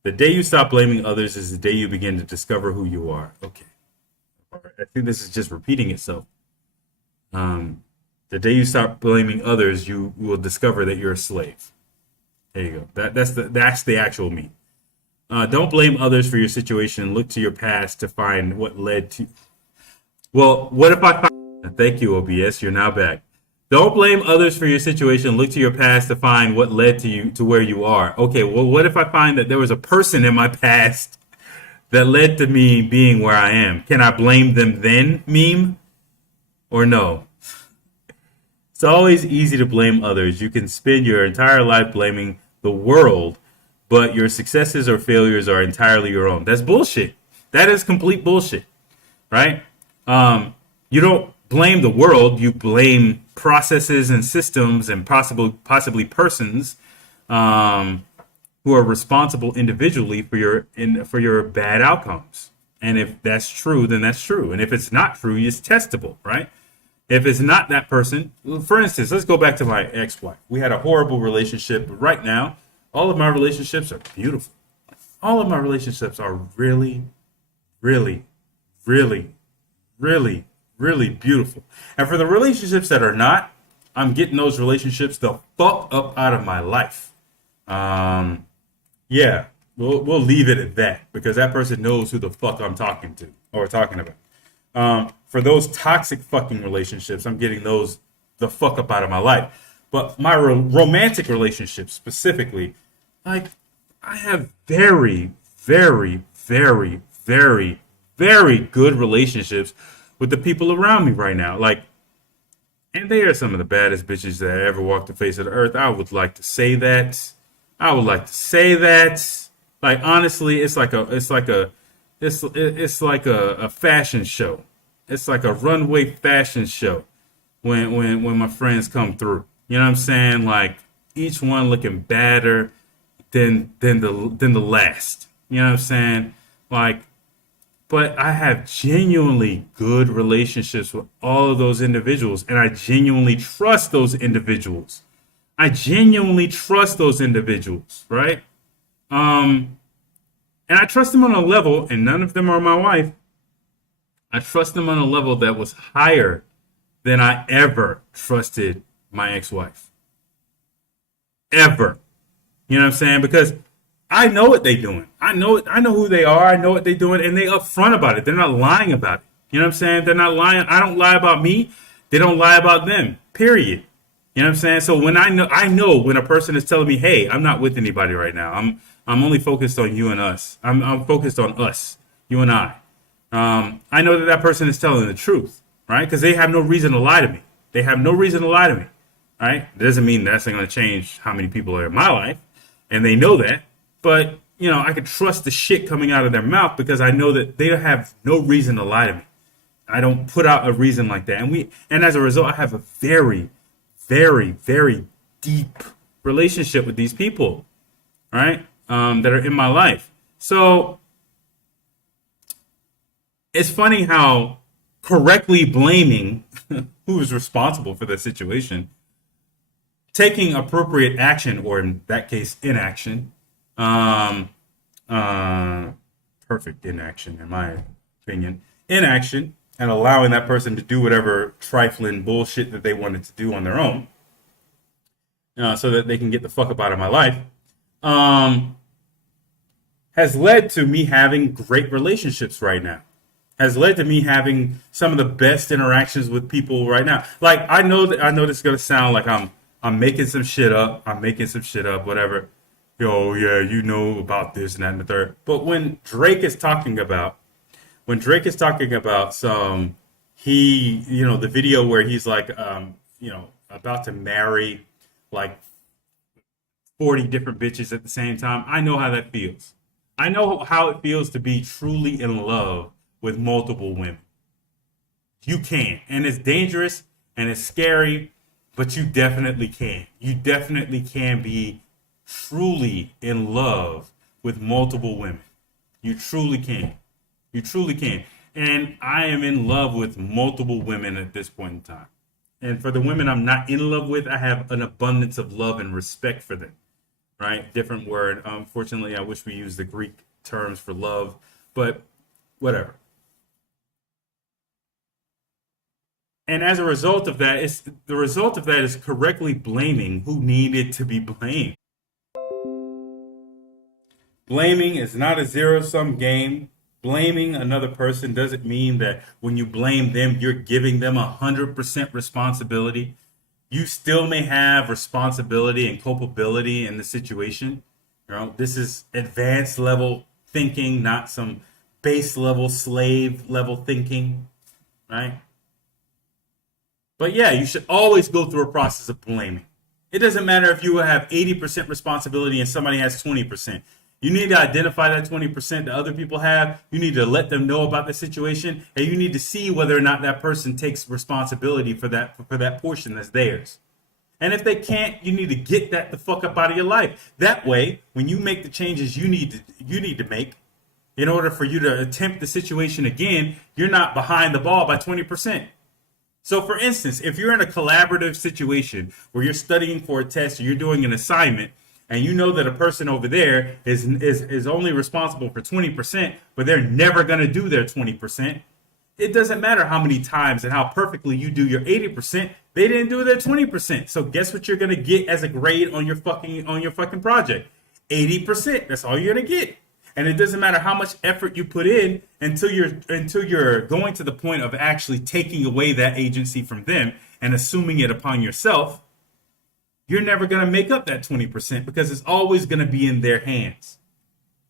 The day you stop blaming others is the day you begin to discover who you are. Okay. All right. I think this is just repeating itself. The day you stop blaming others, you will discover that you're a slave. There you go. That's the actual me. Don't blame others for your situation. Look to your past to find what led to. Well, what if I find? Thank you, OBS. You're now back. Don't blame others for your situation. Look to your past to find what led to you to where you are. Okay. Well, what if I find that there was a person in my past that led to me being where I am? Can I blame them then, meme? Or no? It's always easy to blame others. You can spend your entire life blaming the world, but your successes or failures are entirely your own. That's bullshit. That is complete bullshit, right? You don't blame the world. You blame processes and systems and possibly persons who are responsible individually for your bad outcomes. And if that's true, then that's true. And if it's not true, it's testable, right? If it's not that person, for instance, let's go back to my ex-wife. We had a horrible relationship, but right now, all of my relationships are beautiful. All of my relationships are really, really, really, really, really beautiful. And for the relationships that are not, I'm getting those relationships the fuck up out of my life. Yeah, we'll leave it at that because that person knows who the fuck I'm talking to or talking about. For those toxic fucking relationships, I'm getting those the fuck up out of my life. But my romantic relationships specifically, like, I have very, very, very, very, very good relationships with the people around me right now. Like, and they are some of the baddest bitches that ever walked the face of the earth. I would like to say that. I would like to say that. Like, honestly, it's like a fashion show. It's like a runway fashion show when my friends come through. You know what I'm saying? Like, each one looking badder than the last. You know what I'm saying? Like, but I have genuinely good relationships with all of those individuals, and I genuinely trust those individuals. I genuinely trust those individuals, right? And I trust them on a level, and none of them are my wife. I trust them on a level that was higher than I ever trusted my ex-wife. Ever. You know what I'm saying? Because I know what they're doing. I know who they are. I know what they're doing, and they upfront about it. They're not lying about it. You know what I'm saying? They're not lying. I don't lie about me. They don't lie about them. Period. You know what I'm saying? So when I know when a person is telling me, "Hey, I'm not with anybody right now. I'm only focused on you and us. I'm focused on us, you and I." I know that person is telling the truth, right? Because they have no reason to lie to me. They have no reason to lie to me, right? It doesn't mean that's not going to change how many people are in my life, and they know that. But you know, I can trust the shit coming out of their mouth because I know that they have no reason to lie to me. I don't put out a reason like that, and as a result, I have a very, very, very deep relationship with these people, right? That are in my life. So it's funny how correctly blaming who is responsible for the situation, taking appropriate action, or in that case, inaction, perfect inaction, in my opinion, inaction, and allowing that person to do whatever trifling bullshit that they wanted to do on their own, so that they can get the fuck up out of my life, has led to me having great relationships right now. Has led to me having some of the best interactions with people right now. Like, I know this is gonna sound like I'm making some shit up. I'm making some shit up, whatever. Yo, yeah, you know about this and that and the third. But when Drake is talking about some, the video where he's like, about to marry like 40 different bitches at the same time. I know how that feels. I know how it feels to be truly in love with multiple women. You can. And it's dangerous and it's scary, but you definitely can. You definitely can be truly in love with multiple women. You truly can. You truly can. And I am in love with multiple women at this point in time. And for the women I'm not in love with, I have an abundance of love and respect for them. Right? Different word. Unfortunately, I wish we used the Greek terms for love, but whatever. And as a result of that, is correctly blaming who needed to be blamed. Blaming is not a zero-sum game. Blaming another person doesn't mean that when you blame them, you're giving them 100% responsibility. You still may have responsibility and culpability in the situation. You know, this is advanced level thinking, not some base level, slave level thinking, right? But yeah, you should always go through a process of blaming. It doesn't matter if you have 80% responsibility and somebody has 20%. You need to identify that 20% that other people have. You need to let them know about the situation, and you need to see whether or not that person takes responsibility for that portion that's theirs. And if they can't, you need to get that the fuck up out of your life. That way, when you make the changes you need to make in order for you to attempt the situation again, you're not behind the ball by 20%. So for instance, if you're in a collaborative situation where you're studying for a test or you're doing an assignment, and you know that a person over there is only responsible for 20%, but they're never going to do their 20%. It doesn't matter how many times and how perfectly you do your 80%. They didn't do their 20%. So guess what you're going to get as a grade on your fucking project? 80%. That's all you're going to get. And it doesn't matter how much effort you put in until you're going to the point of actually taking away that agency from them and assuming it upon yourself. you're never going to make up that 20% because it's always going to be in their hands,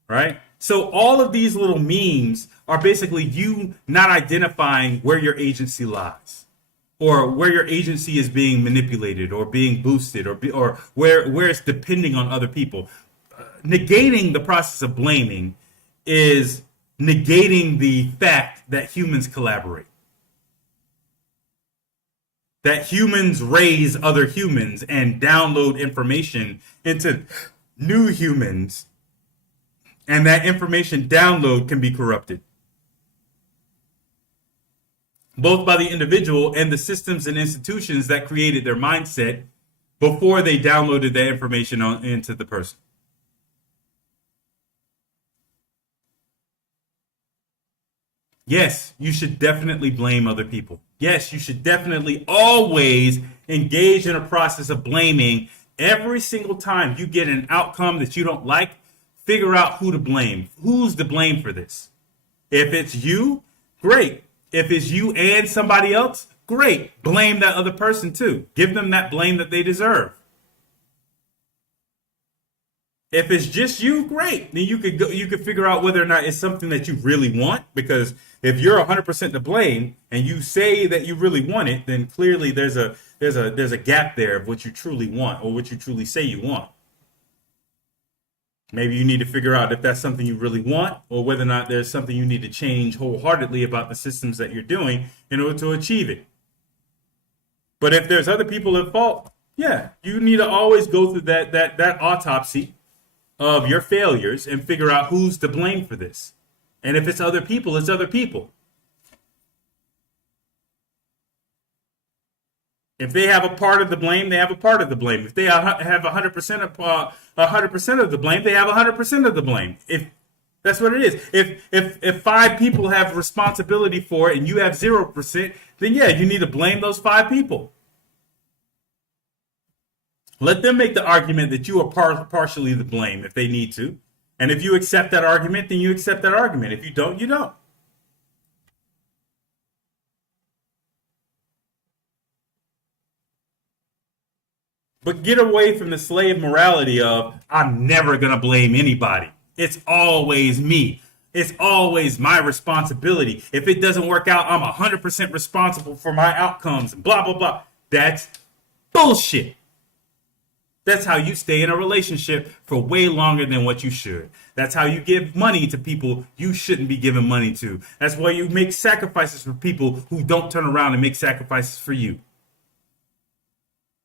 right? So all of these little memes are basically you not identifying where your agency lies, or where your agency is being manipulated or being boosted, or where it's depending on other people. Negating the process of blaming is negating the fact that humans collaborate, that humans raise other humans and download information into new humans, and that information download can be corrupted, both by the individual and the systems and institutions that created their mindset before they downloaded that information into the person. Yes, you should definitely blame other people. Yes, you should definitely always engage in a process of blaming. Every single time you get an outcome that you don't like, figure out who to blame. Who's to blame for this? If it's you, great. If it's you and somebody else, great. Blame that other person too. Give them that blame that they deserve. If it's just you, great. Then you could figure out whether or not it's something that you really want. Because if you're 100% to blame and you say that you really want it, then clearly there's a gap there of what you truly want or what you truly say you want. Maybe you need to figure out if that's something you really want, or whether or not there's something you need to change wholeheartedly about the systems that you're doing in order to achieve it. But if there's other people at fault, yeah, you need to always go through that autopsy of your failures and figure out who's to blame for this. And if it's other people, it's other people. If they have a part of the blame, they have a part of the blame. If they have 100% of 100% of the blame, they have 100% of the blame. If that's what it is. If 5 people have responsibility for it and you have 0%, then yeah, you need to blame those 5 people. Let them make the argument that you are partially to blame if they need to. And if you accept that argument, then you accept that argument. If you don't, you don't. But get away from the slave morality of, I'm never going to blame anybody. It's always me. It's always my responsibility. If it doesn't work out, I'm 100% responsible for my outcomes and blah, blah, blah. That's bullshit. That's how you stay in a relationship for way longer than what you should. That's how you give money to people you shouldn't be giving money to. That's why you make sacrifices for people who don't turn around and make sacrifices for you.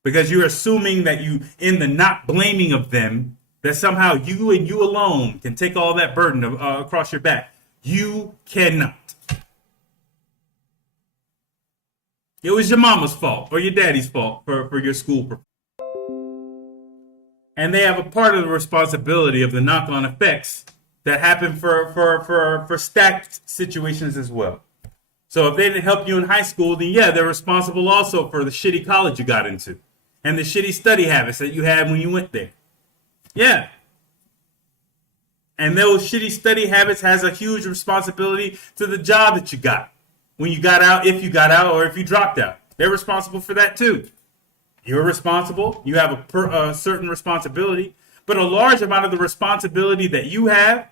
Because you're assuming that you, in the not blaming of them, that somehow you and you alone can take all that burden across your back. You cannot. It was your mama's fault or your daddy's fault for your school. And they have a part of the responsibility of the knock-on effects that happen for stacked situations as well. So if they didn't help you in high school, then yeah, they're responsible also for the shitty college you got into and the shitty study habits that you had when you went there. Yeah. And those shitty study habits has a huge responsibility to the job that you got when you got out, if you got out, or if you dropped out. They're responsible for that too. You're responsible. You have a certain responsibility. But a large amount of the responsibility that you have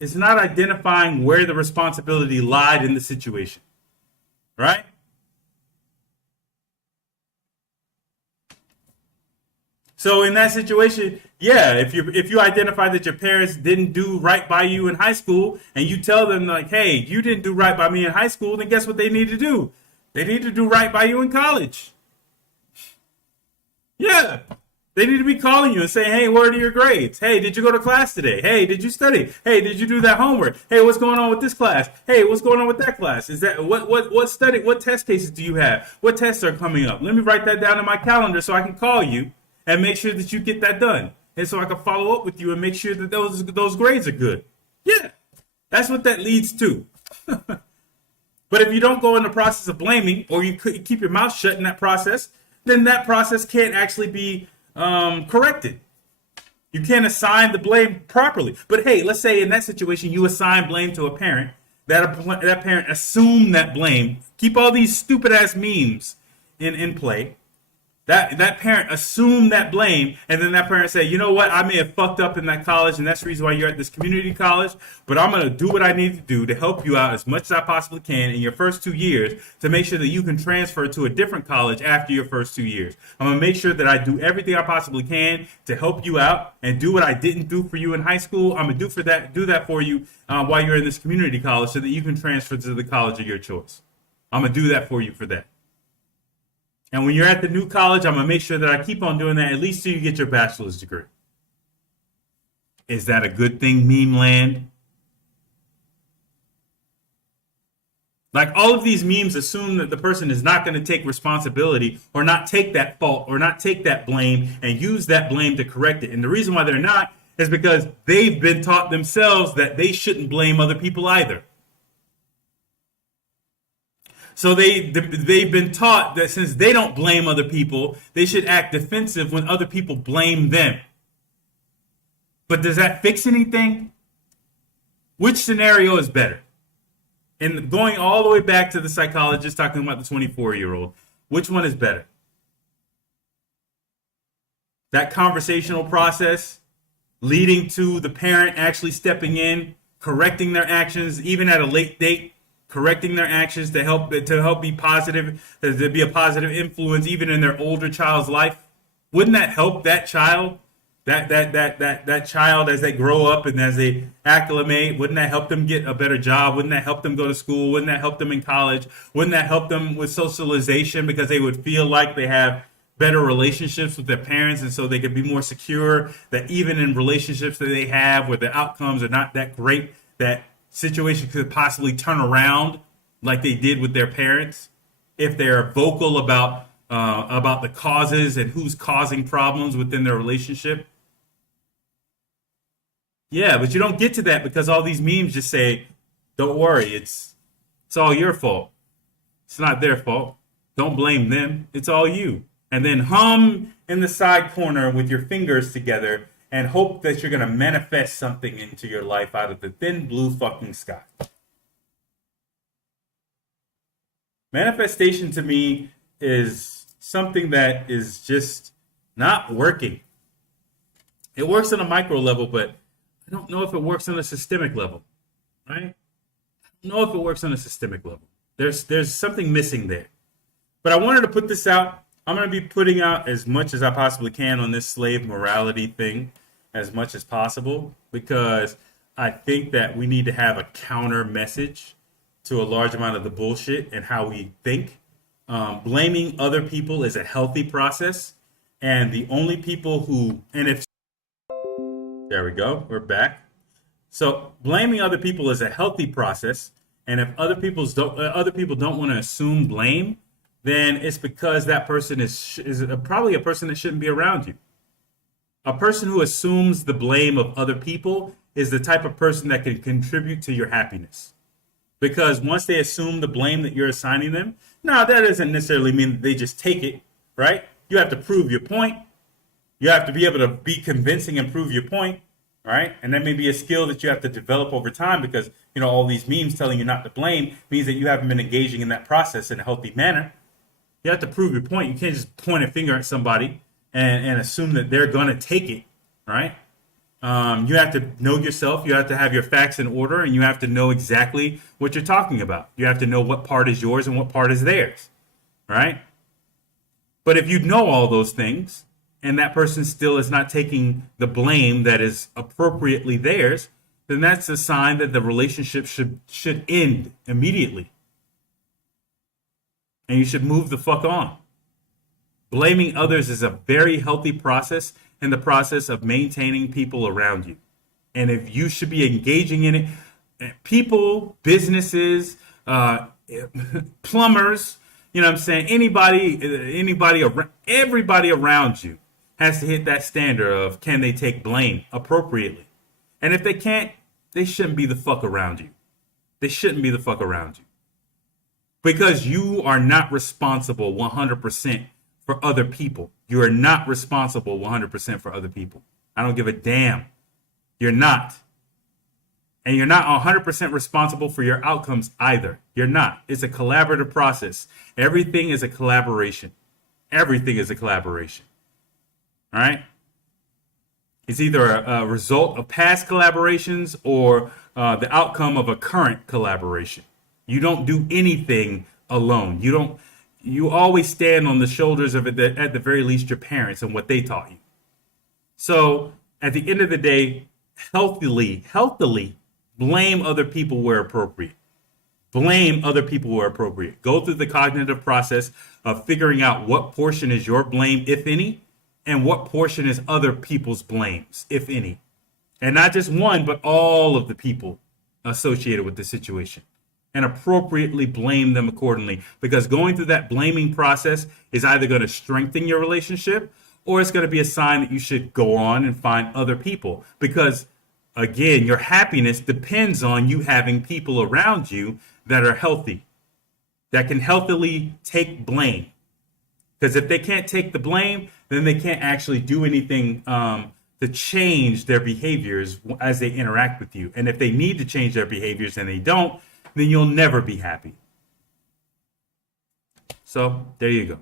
is not identifying where the responsibility lied in the situation. Right? So in that situation, yeah, if you identify that your parents didn't do right by you in high school and you tell them like, hey, you didn't do right by me in high school, then guess what they need to do? They need to do right by you in college. Yeah. They need to be calling you and saying, hey, where are your grades? Hey, did you go to class today? Hey, did you study? Hey, did you do that homework? Hey, what's going on with this class? Hey, what's going on with that class? Is that what test cases do you have? What tests are coming up? Let me write that down in my calendar so I can call you and make sure that you get that done. And so I can follow up with you and make sure that those grades are good. Yeah. That's what that leads to. But if you don't go in the process of blaming, or you keep your mouth shut in that process, then that process can't actually be corrected. You can't assign the blame properly. But hey, let's say in that situation you assign blame to a parent. That parent assumed that blame. Keep all these stupid ass memes in play. That parent assumed that blame, and then that parent said, "You know what? I may have fucked up in that college, and that's the reason why you're at this community college. But I'm gonna do what I need to do to help you out as much as I possibly can in your first 2 years to make sure that you can transfer to a different college after your first 2 years. I'm gonna make sure that I do everything I possibly can to help you out and do what I didn't do for you in high school. I'm gonna do that for you while you're in this community college, so that you can transfer to the college of your choice. I'm gonna do that for you for that." And when you're at the new college, I'm going to make sure that I keep on doing that at least till you get your bachelor's degree. Is that a good thing, meme land? Like, all of these memes assume that the person is not going to take responsibility or not take that fault or not take that blame and use that blame to correct it. And the reason why they're not is because they've been taught themselves that they shouldn't blame other people either. So they've been taught that since they don't blame other people, they should act defensive when other people blame them. But does that fix anything? Which scenario is better? And going all the way back to the psychologist talking about the 24-year-old, which one is better? That conversational process leading to the parent actually stepping in, correcting their actions, even at a late date, correcting their actions to help be positive, to be a positive influence even in their older child's life. Wouldn't that help that child, that child as they grow up and as they acclimate? Wouldn't that help them get a better job? Wouldn't that help them go to school? Wouldn't that help them in college? Wouldn't that help them with socialization, because they would feel like they have better relationships with their parents, and so they could be more secure that even in relationships that they have where the outcomes are not that great, that situation could possibly turn around like they did with their parents if they're vocal about the causes and who's causing problems within their relationship. Yeah, but you don't get to that because all these memes just say, "Don't worry, it's all your fault. It's not their fault. Don't blame them. It's all you." And then hum in the side corner with your fingers together and hope that you're going to manifest something into your life out of the thin blue fucking sky. Manifestation to me is something that is just not working. It works on a micro level, but I don't know if it works on a systemic level, right? I don't know if it works on a systemic level. There's something missing there. But I wanted to put this out. I'm going to be putting out as much as I possibly can on this slave morality thing, as much as possible, because I think that we need to have a counter message to a large amount of the bullshit and how we think. Blaming other people is a healthy process, and the only people who, and if, there we go, we're back. So blaming other people is a healthy process, and if other people don't want to assume blame, then it's because that person is probably a person that shouldn't be around you. A person who assumes the blame of other people is the type of person that can contribute to your happiness. Because once they assume the blame that you're assigning them, now that doesn't necessarily mean that they just take it, right? You have to prove your point. You have to be able to be convincing and prove your point, right? And that may be a skill that you have to develop over time, because, all these memes telling you not to blame means that you haven't been engaging in that process in a healthy manner. You have to prove your point. You can't just point a finger at somebody and assume that they're going to take it, right? You have to know yourself. You have to have your facts in order, and you have to know exactly what you're talking about. You have to know what part is yours and what part is theirs, right? But if you know all those things and that person still is not taking the blame that is appropriately theirs, then that's a sign that the relationship should end immediately. And you should move the fuck on. Blaming others is a very healthy process in the process of maintaining people around you. And if you should be engaging in it, people, businesses, plumbers, everybody around you has to hit that standard of, can they take blame appropriately? And if they can't, they shouldn't be the fuck around you. They shouldn't be the fuck around you. Because you are not responsible 100% for other people. You are not responsible 100% for other people. I don't give a damn. You're not. And you're not 100% responsible for your outcomes either. You're not. It's a collaborative process. Everything is a collaboration. Everything is a collaboration, right? It's either a result of past collaborations or the outcome of a current collaboration. You don't do anything alone. You don't. You always stand on the shoulders of, at the very least, your parents and what they taught you. So at the end of the day, healthily blame other people where appropriate. Blame other people where appropriate. Go through the cognitive process of figuring out what portion is your blame, if any, and what portion is other people's blames, if any. And not just one, but all of the people associated with the situation. And appropriately blame them accordingly. Because going through that blaming process is either going to strengthen your relationship or it's going to be a sign that you should go on and find other people. Because, again, your happiness depends on you having people around you that are healthy, that can healthily take blame. Because if they can't take the blame, then they can't actually do anything to change their behaviors as they interact with you. And if they need to change their behaviors and they don't, then you'll never be happy. So there you go.